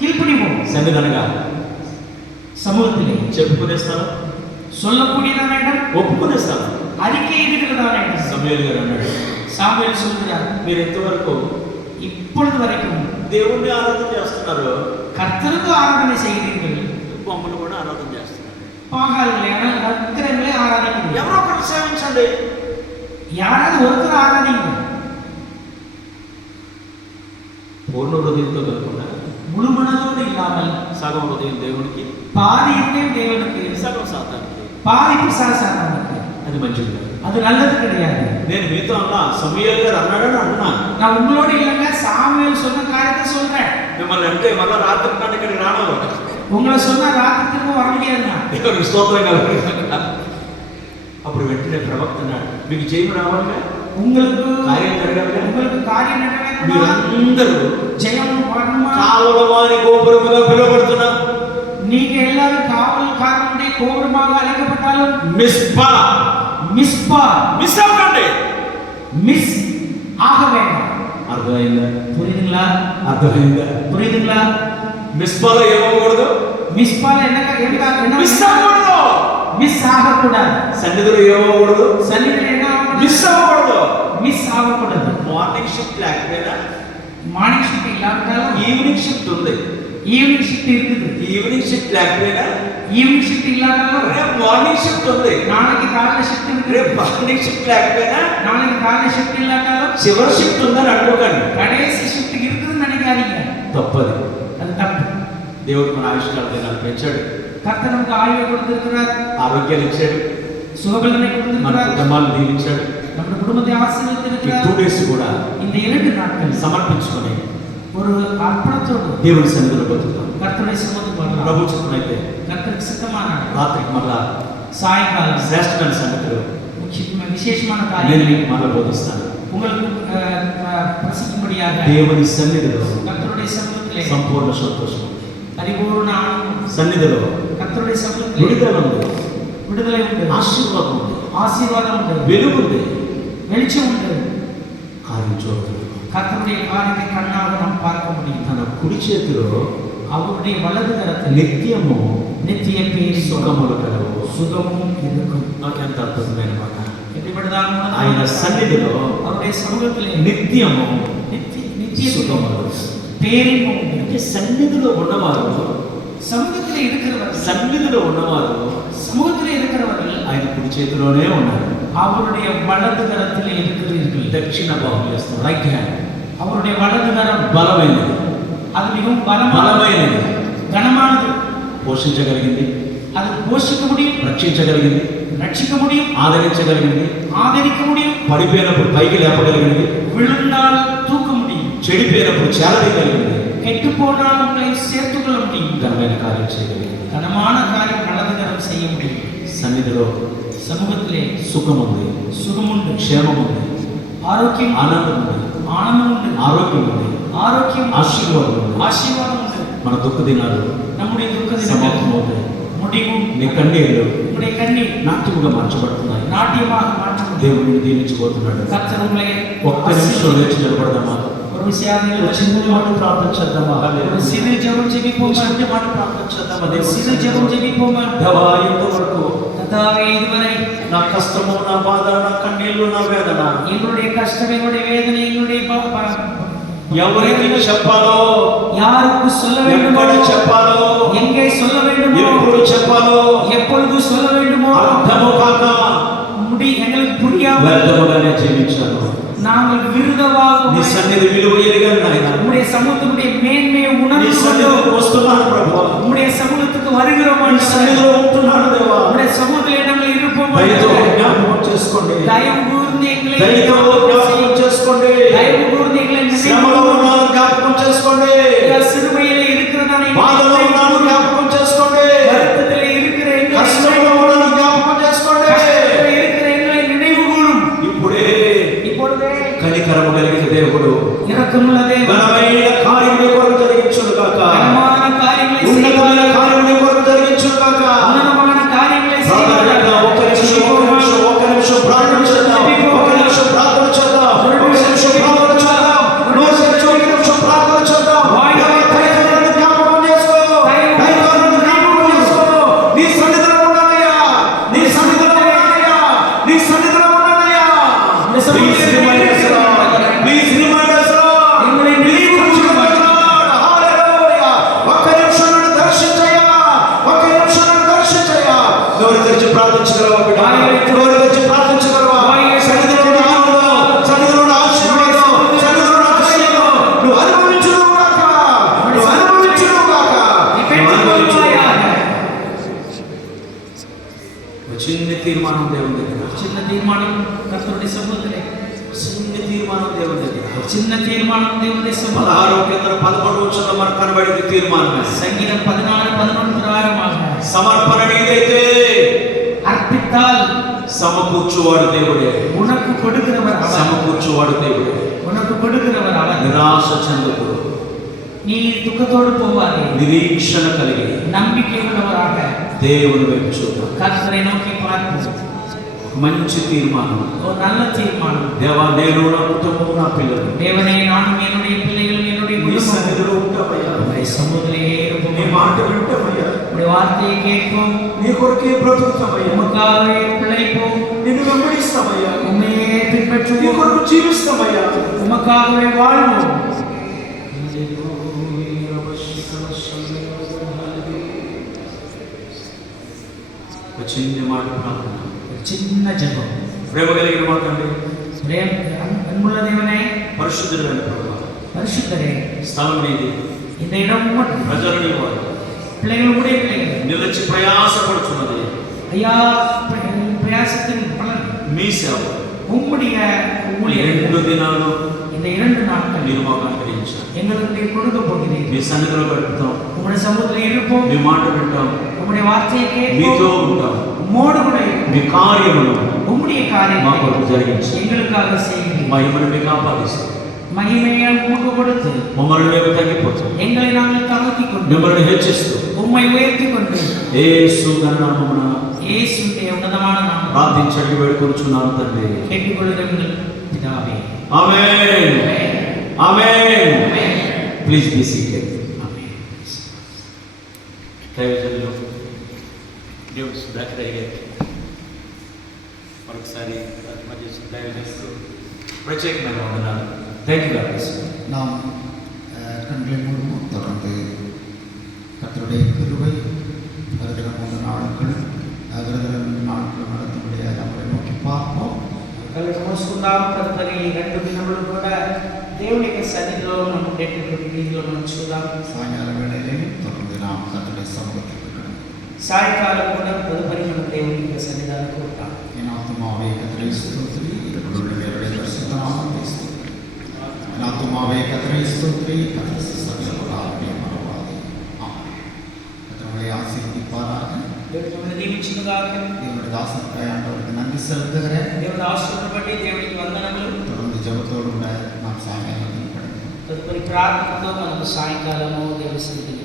கீழ்ப்படிவோம். సన్నిధనగా சமூகத்திலே చెప్పుకునేస్తాను, சொல்லக்கூடியதான இடம், ఒప్పుకునేస్తాను. அறிக்கை எடுக்கிறதான இடம். సమూయేలు గారు అన్నాడు, சாமுவேல் சொல்கிறார், మీరు ఎంతవరకు இப்பொழுது வரைக்கும் దేవుణ్ణి ఆరాధన చేస్తున్నారు, கர்த்தருக்கு ஆராதனை செய்கிறீர்கள், బొమ్మను కూడా ఆరాధన చేస్తున్నారు. பாகால்களை விக்கிரகங்களை ஆராதிக்கிறீர்கள். ఎవరో ఒకరు సేవించండి. யாராவது ஒருத்தர் ஆராதிங்க. పూర్ణ హృదయంతో కాకుండా முழு மனதோடு இல்லாமல் సగం హృదయం దేవునికి, பாதி இருதயம் தேவனுக்கு, సగం సాతానికి. பாதி பிசாசானுக்கு. అది మంచిది కాదు. அது நல்லது கிடையாது. నేను మీతో అన్నా సమూయేలు గారు అన్నాడని అంటున్నాను. நான் உங்களோட இல்லைங்க, சாமுவேல் சொன்ன காரியத்தை சொல்றேன். మిమ్మల్ని అంటే మళ్ళీ రాత్రి నాడు ఇక్కడికి రాను. உங்களை சொன்னா ராத்திரி திரும்ப வர முடியாதுண்ணா. దేవునికి స్తోత్రం కలుగుతుంది. అప్పుడు వెంటనే ప్రవక్త అన్నాడు, మీకు జయం రావాలిగా, உங்களுக்கு కార్యం జరగాలిగా, உங்களுக்கு காரியம் நிறைவேறணுமா, మీరందరూ ஜெயம் வரணுமா, కావలవాని గోపురముగా పిలువబడుతున్నా, நீங்க எல்லாரும் காவல்காரனுடைய கோபுரமாக அழைக்கப்பட்டாலும் మిస్పా மிஸ் అవ్వకండి. மிஸ் ஆக வேண்டாம். అర్థమైందా? புரியுதுங்களா? புரியுதுங்களா? మిస్పాలో ఏమవ్వకూడదు, மிஸ்பால என்ன మిస్ అవ్వకూడదు, மிஸ் ஆகக்கூடாது. సన్నిధిలో ఏమవ్వకూడదు, சன்னிதில என்ன ஆகக்கூடாது, మిస్ అవ్వకూడదు. மிஸ் ஆகக்கூடாது. మార్నింగ్ షిఫ్ట్ లేకపోయినా மார்னிங் ஷிஃப்ட் இல்லாட்டாலும் ఈవినింగ్ షిఫ్ట్ ఉంది, ஈவினிங் ஷிஃப்ட் இருக்குது. ఈవినింగ్ షిఫ్ట్ లేకపోయినా ஈவினிங் ஷிஃப்ட் இல்லாட்டாலும் రేపు మార్నింగ్ షిఫ్ట్ ఉంది, நாளைக்கு காலையில ஷிஃப்ட் இருக்குது. రేపు మార్నింగ్ షిఫ్ట్ లేకపోయినా நாளைக்கு காலையில ஷிஃப்ட் இல்லாட்டாலும் చివరి షిఫ్ట్ ఉందని అనుకోకండి. கடைசி ஷிஃப்ட் இருக்குதுன்னு நினைக்காதீங்க. తప్పది. அது தப்பு. దేవుడు మన ఆయుష్కాలం నాకు పెంచాడు, கர்த்தர் நமக்கு ஆயுளை கொடுத்திருக்கிறார், ఆరోగ్యాలు ఇచ్చాడు, சுகபலனை మన கொடுத்திருக்கிறார், కుటుంబాలు దీవించాడు. நம்முடைய குடும்பத்தை ఈ ஆசீர்வதித்திருக்கிறார். 2 days కూడా இந்த 2 நாட்கள் సమర్పించుకొని ஒரு அர்ப்பணத்தோடு దేవుడి సన్నిధిలో బతుకుతాం. கர்த்தருடைய சமூகத்துக்கு வரலாம். ప్రభు చిత్తమైతే கர்த்தருக்கு சித்தமானார் రాత్రికి మళ్ళా சாயங்காலம் శ్రేష్టమైన సంగతులు விசேஷமான నేను காரியம் మీకు మళ్ళా బోధిస్తాను. உங்களுக்கு பிரசிக்கும்படியாக దేవుని సన్నిధిలో கர்த்தருடைய சமூகத்தில் సముద్రத்திலே సంపూర్ణ సంతోషం ఉంది. పరిపూర్ణ ఆనందం. సన్నిధిలో కర్తరుடைய సముద్రத்திலே విడుదల ఉంది, విడుదల ఉంది, ఆశీర్వాదం ఉంది, ఆశీర్వాదం ఉంది, వెలుగు ఉంది, வெளிச்சம் உண்டு. కార్యం చూడగలరు. கர்த்தருடைய காரியத்தை கண்ணாக நாம் பார்க்க முடியும். తన కుడి చేతిలో அவருடைய வலது கரத்தில் నిత్యము நித்திய பேர் సుఖములు కలవు. சுகமும் இருக்கும். నాకెంత అద్భుతమైన మాట. எப்படிப்பட்டதான ఆయన సన్నిధిలో அவருடைய சமூகத்திலே నిత్యము நித்திய సుఖములు. பேரின்பம் உண்டு. అంటే సన్నిధిలో ఉన్నవారు, சமூகத்திலே இருக்கிறவர்கள், సన్నిధిలో ఉన్నవారు சமூகத்திலே இருக்கிறவர்கள் ఆయన కుడి చేతిలోనే ఉన్నారు. அவருடைய வலது கரத்திலே இருக்கிறீர்கள். దక్షిణ బాహు చేస్తాం, రైట్ హ్యాండ్. அவருடைய வலது கரம் బలమైనది, அது மிகவும் பலமானது, బలమైనది, கனமானது. పోషించగలిగింది, அது போஷிக்க முடியும், రక్షించగలిగింది, ரட்சிக்க முடியும், ఆదరించగలిగింది, ஆதரிக்க முடியும், పడిపోయినప్పుడు పైకి లేపగలిగింది, விழுந்தால் தூக்க முடியும், చెడిపోయినప్పుడు చేరగలిగింది, கெட்டு போனால் உங்களை சேர்த்துக் கொள்ள முடியும். ఘనమైన కార్యం చేయగలిగింది. கனமான காரியம் வலது கரம் செய்ய முடியும். సన్నిధిలో சமூகத்திலே సుఖం ఉంది, சுகம் உண்டு, క్షేమం ఉంది, ஆரோக்கியம், ఆనందం ఉంది, ஆனந்தம் உண்டு, ఆరోగ్యం ఉంది, ஆரோக்கியம், ఆశీర్వాదం ఉంది. ஆசீர்வாதம் உண்டு. మన దుఃఖ దినాలు நம்முடைய துக்க సమాప్తం தினங்கள் అవుతాయి. முடிவும், నీ కన్నీళ్ళు உங்களுடைய கண்ணீர் నాట్యముగా మార్చబడుతున్నాయి. நாட்டியமாக மாற்ற முடியும். దేవుడిని దీవించబోతున్నాడు. கர்த்தர் உங்களை ఒక్క నిమిషం లేచి నిలబడదామా? ஒரு விஷயம் ఒక చిన్న మాట ప్రార్థన చేద్దామా? ஒரு சிறு ஜெபம் ஜெபிப்போம். చిన్న మాట ప్రార్థన చేద్దామా? ஒரு சிறு ஜெபம் ஜெபிப்போம். దేవా, ఇంతవరకు கர்த்தாவே, இதுவரை నా కష్టము, నా బాధ, నా కన్నీళ్లు, నా వేదన எங்களுடைய கஷ்டம், எங்களுடைய வேதனை, எங்களுடைய ఎవరికి చెప్పాలో, யாருக்கு சொல்ல வேண்டுமோ, ఎక్కడ చెప్పాలో, எங்கே சொல்ல வேண்டுமோ, ఎప్పుడు చెప్పాలో எப்பொழுது சொல்ல வேண்டுமோ అర్థము కాక எங்களுக்கு புரியாமல் వ్యర్థముగానే జీవించాను. நாங்கள் விருதவாக నీ సన్నిధి విలువ ఎరిగాను నాయన. உம்முடைய சமூகத்தினுடைய மேன்மையை నీ உணர்ந்து సన్నిధికి వస్తున్నాను ప్రభువా. உம்முடைய சமூகத்துக்கு வருகிறோம். నీ సన్నిధిలో ఉంటున్నాను దేవా. உம்முடைய சமூகத்திலே நாங்கள் இருப்போம். దయతో జ్ఞాపకం చేసుకోండి, தயவு கூர்ந்து எங்களை దయతో జ్ఞాపకం చేసుకోండి. தயவு கூர்ந்து எங்களை శ్రమలో ఉన్నాను, జ్ఞాపకం చేసుకోండి. சிறுமையிலே இருக்கிறதான బాధలో ఉన్నాను, జ్ఞాపకం చేసుకోండి. வருத்தத்திலே இருக்கிற எங்களை, కష్టంలో ఉన్నాను, జ్ఞాపకం చేసుకోండి. கஷ்டத்திலே இருக்கிற எங்களை நினைவு கூரும். ఇప్పుడే இப்பொழுதே కనికరము కలిగిన దేవుడు இரக்கமுள்ள தேவன் ఘనమైన కార్యముని కొరకు జరిగించును గాక. கனமான காரியங்களை ఉన్నతమైన కార్యముని కొరకు జరిగించును గాక. உன்னதமான காரியங்களை ప్రార్థనగా ఒక్క నిమిషం ప్రార్థన చేద్దాం. ఒక్క నిమిషం ప్రార్థన చేద్దాం. ఒక్క నిమిషం ప్రార్థన చేద్దాం. నోరు తెరిచి ఒక్క నిమిషం ప్రార్థన చేద్దాం. దైవజనులను జ్ఞాపకం చేసుకో. దైవజనులను జ్ఞాపకం చేసుకో. నీ సన్నిధిలో ఉన్నానయ్యా, నీ సన్నిధిలో ఉన్నానయ్యా, నీ సన్నిధిలో ఉన్నానయ్యా. Please remind us, Lord. Please remind us, Lord. Please remind us, Lord. Hallelujah. ఒక్క నిమిషం నన్ను దర్శించయ్యా, ఒక్క నిమిషం నన్ను దర్శించయ్యా. నోరు తెరిచి ప్రార్థించగలవా బిడ్డ? నోరు తెరిచి ప్రార్థించగలవా? సన్నిధిలో ఉన్న ఆనందం, సన్నిధిలో ఉన్న ఆశీర్వాదం, సన్నిధిలో ఉన్న ఆశీర్వాదం నువ్వు అనుభవించును గాక. నువ్వు అనుభవించును గాక. చిన్న తీర్మానం దేవుని దగ్గర, சின்ன தீர்மானம் கர்த்தருடைய சமூகத்திலே, చిన్న తీర్మానం దేవుని దగ్గర. சின்ன தீர்மானம் தேவனுடைய சமூகத்திலே. 16 మనకు కనబడింది తీర్మానమే. சங்கீதம் 14:11 பிரகாரமாக సమర్పణ నీదైతే அர்ப்பித்தால் సమకూర్చువాడు దేవుడే. உனக்கு கொடுக்கிறவர் அவர், సమకూర్చువాడు దేవుడే. உனக்கு கொடுக்கிறவர் அவர். నిరాశ చెందకు, நீ துக்கத்தோடு போவாதே, నిరీక్షణ కలిగి நம்பிக்கை உள்ளவராக దేవుని వైపు చూద్దాం. கர்த்தரை நோக்கி பார்ப்போம். మంచి తీర్మానం. ஒரு நல்ல தீர்மானம். దేవా, నేను నా కుటుంబం, నా పిల్లలు தேவனே, நானும் என்னுடைய பிள்ளைகள், என்னுடைய నీ குடும்பம் సన్నిధిలో ఉంటామయ్యా. உம்முடைய சமூகத்திலே இருப்போம். నీ మాట వింటామయ్యా. உம்முடைய வார்த்தையை கேட்போம். నీ కొరకే బ్రతుకుతామయ్యా. உமக்காகவே பிழைப்போம். నిన్ను వెంబడిస్తామయ్యా. உம்மையே నీ பின்பற்றுவோம். కొరకు జీవిస్తామయ్యా. உமக்காகவே வாழ்வோம். ఒక చిన్న మాట ప్రార్థన. சின்ன ஜெபம். ప్రేమ కలిగిన మాట అండి. அன்புள்ள தேவனே, పరిశుద్ధులైన ప్రభువా, பரிசுத்தரே, స్థలం నీది, இந்த இடம் உமது, ప్రజలు నీ వారు. பிள்ளைகள் உடைய பிள்ளைகள். నిలిచి ప్రయాసపడుతున్నది ஐயா, பிரயாசத்தின் பலன் మీ సేవ. உம்முடைய ஊழியர்கள் 2 దినాలు இந்த 2 நாட்கள் మీరు మాకు అనుగ్రహించారు. எங்களுக்கு நீர் கொடுக்க போகிறீர். మీ సన్నిధిలో గడుపుతాం, உம்முடைய சமூகத்தில் இருப்போம். మీ మాట వింటాం, உம்முடைய வார்த்தையை మీతో கேட்போம். ఉంటాం. உம்மோடு கூட இருப்போம். మీ కార్యములు உம்முடைய మా காரியங்களை కొరకు జరిగించి எங்களுக்காக செய்கிறீர். మహిమను మీకు ఆపాదిస్తాం. మహిమయ ఉమకు కొడుతు మమ్మల్ని మేము తగ్గిపోతూ ఎంగళை நாங்கள் தாழ்த்திக் கொண்டு మిమ్మల్ని హెచ్చిస్తూ உம்மை உயர்த்திக் கொண்டு యేసు ఘననామమున இயேசுவின் ఉన్నతமான நாமம் ప్రార్థించండి వేడుకొనుచున్నాను తండ్రి. கேட்டுக்கொள்கிறவர்கள் பிதாவே. ఆమేన్ ఆమేన్. Please be seated. దైవజనులు దేవుడు సుధాకర్ అయ్య గారికి మరొకసారి దైవజనులు ప్రత్యేకమైన వందనాలు. Thank you God bless you. நாம் கண்களை மூடுவோம். தொடர்ந்து கர்த்தருடைய கிருபை வருகிற 3 நாட்கள் வருகிற 2 நாட்கள் நடத்தக்கூடிய நம்மளை நோக்கி பார்ப்போம். కళ్ళు మూసుకుందాం. తదుపరి 2 దినములు కూడా దేవుని యొక్క సన్నిధిలో మనం ఉండేటటువంటి రీతిలో మనం చూద్దాం. சாயங்கால வேளையிலேயும் தொடர்ந்து நாம் கர்த்தருடைய சமூகத்தில் இருக்கிறோம். సాయంకాలం కూడా తదుపరి మనం దేవుని యొక్క సన్నిధానంలో ఉంటాం. என் ஆத்துமாவே கர்த்தரை ஸ்தோத்திரி, உங்களுடைய வேறுடைய பரிசுத்த நாமத்தை ஸ்தோத்திரி. என் ஆத்துமாவே கர்த்தரை ஸ்தோத்திரி, கர்த்தர் சகலராகிய மறவாதே. ஆமென். கர்த்தரை ஆசீர்வதிப்பாராக. దేవుడు మిమ్మల్ని దీవించునుగాక. தேவனுடைய தாசனுக்காக ஆண்டவருக்கு நன்றி செலுத்துகிறேன். దేవుని ఆశీర్వాదం బట్టి దేవునికి వందనములు. தொடர்ந்து ஜெபத்தோடு கூட நாம் சாயங்காலம் படிப்போம். తదుపరి ప్రార్థనతో మనకు సాయంకాలము దేవుని సన్నిధిని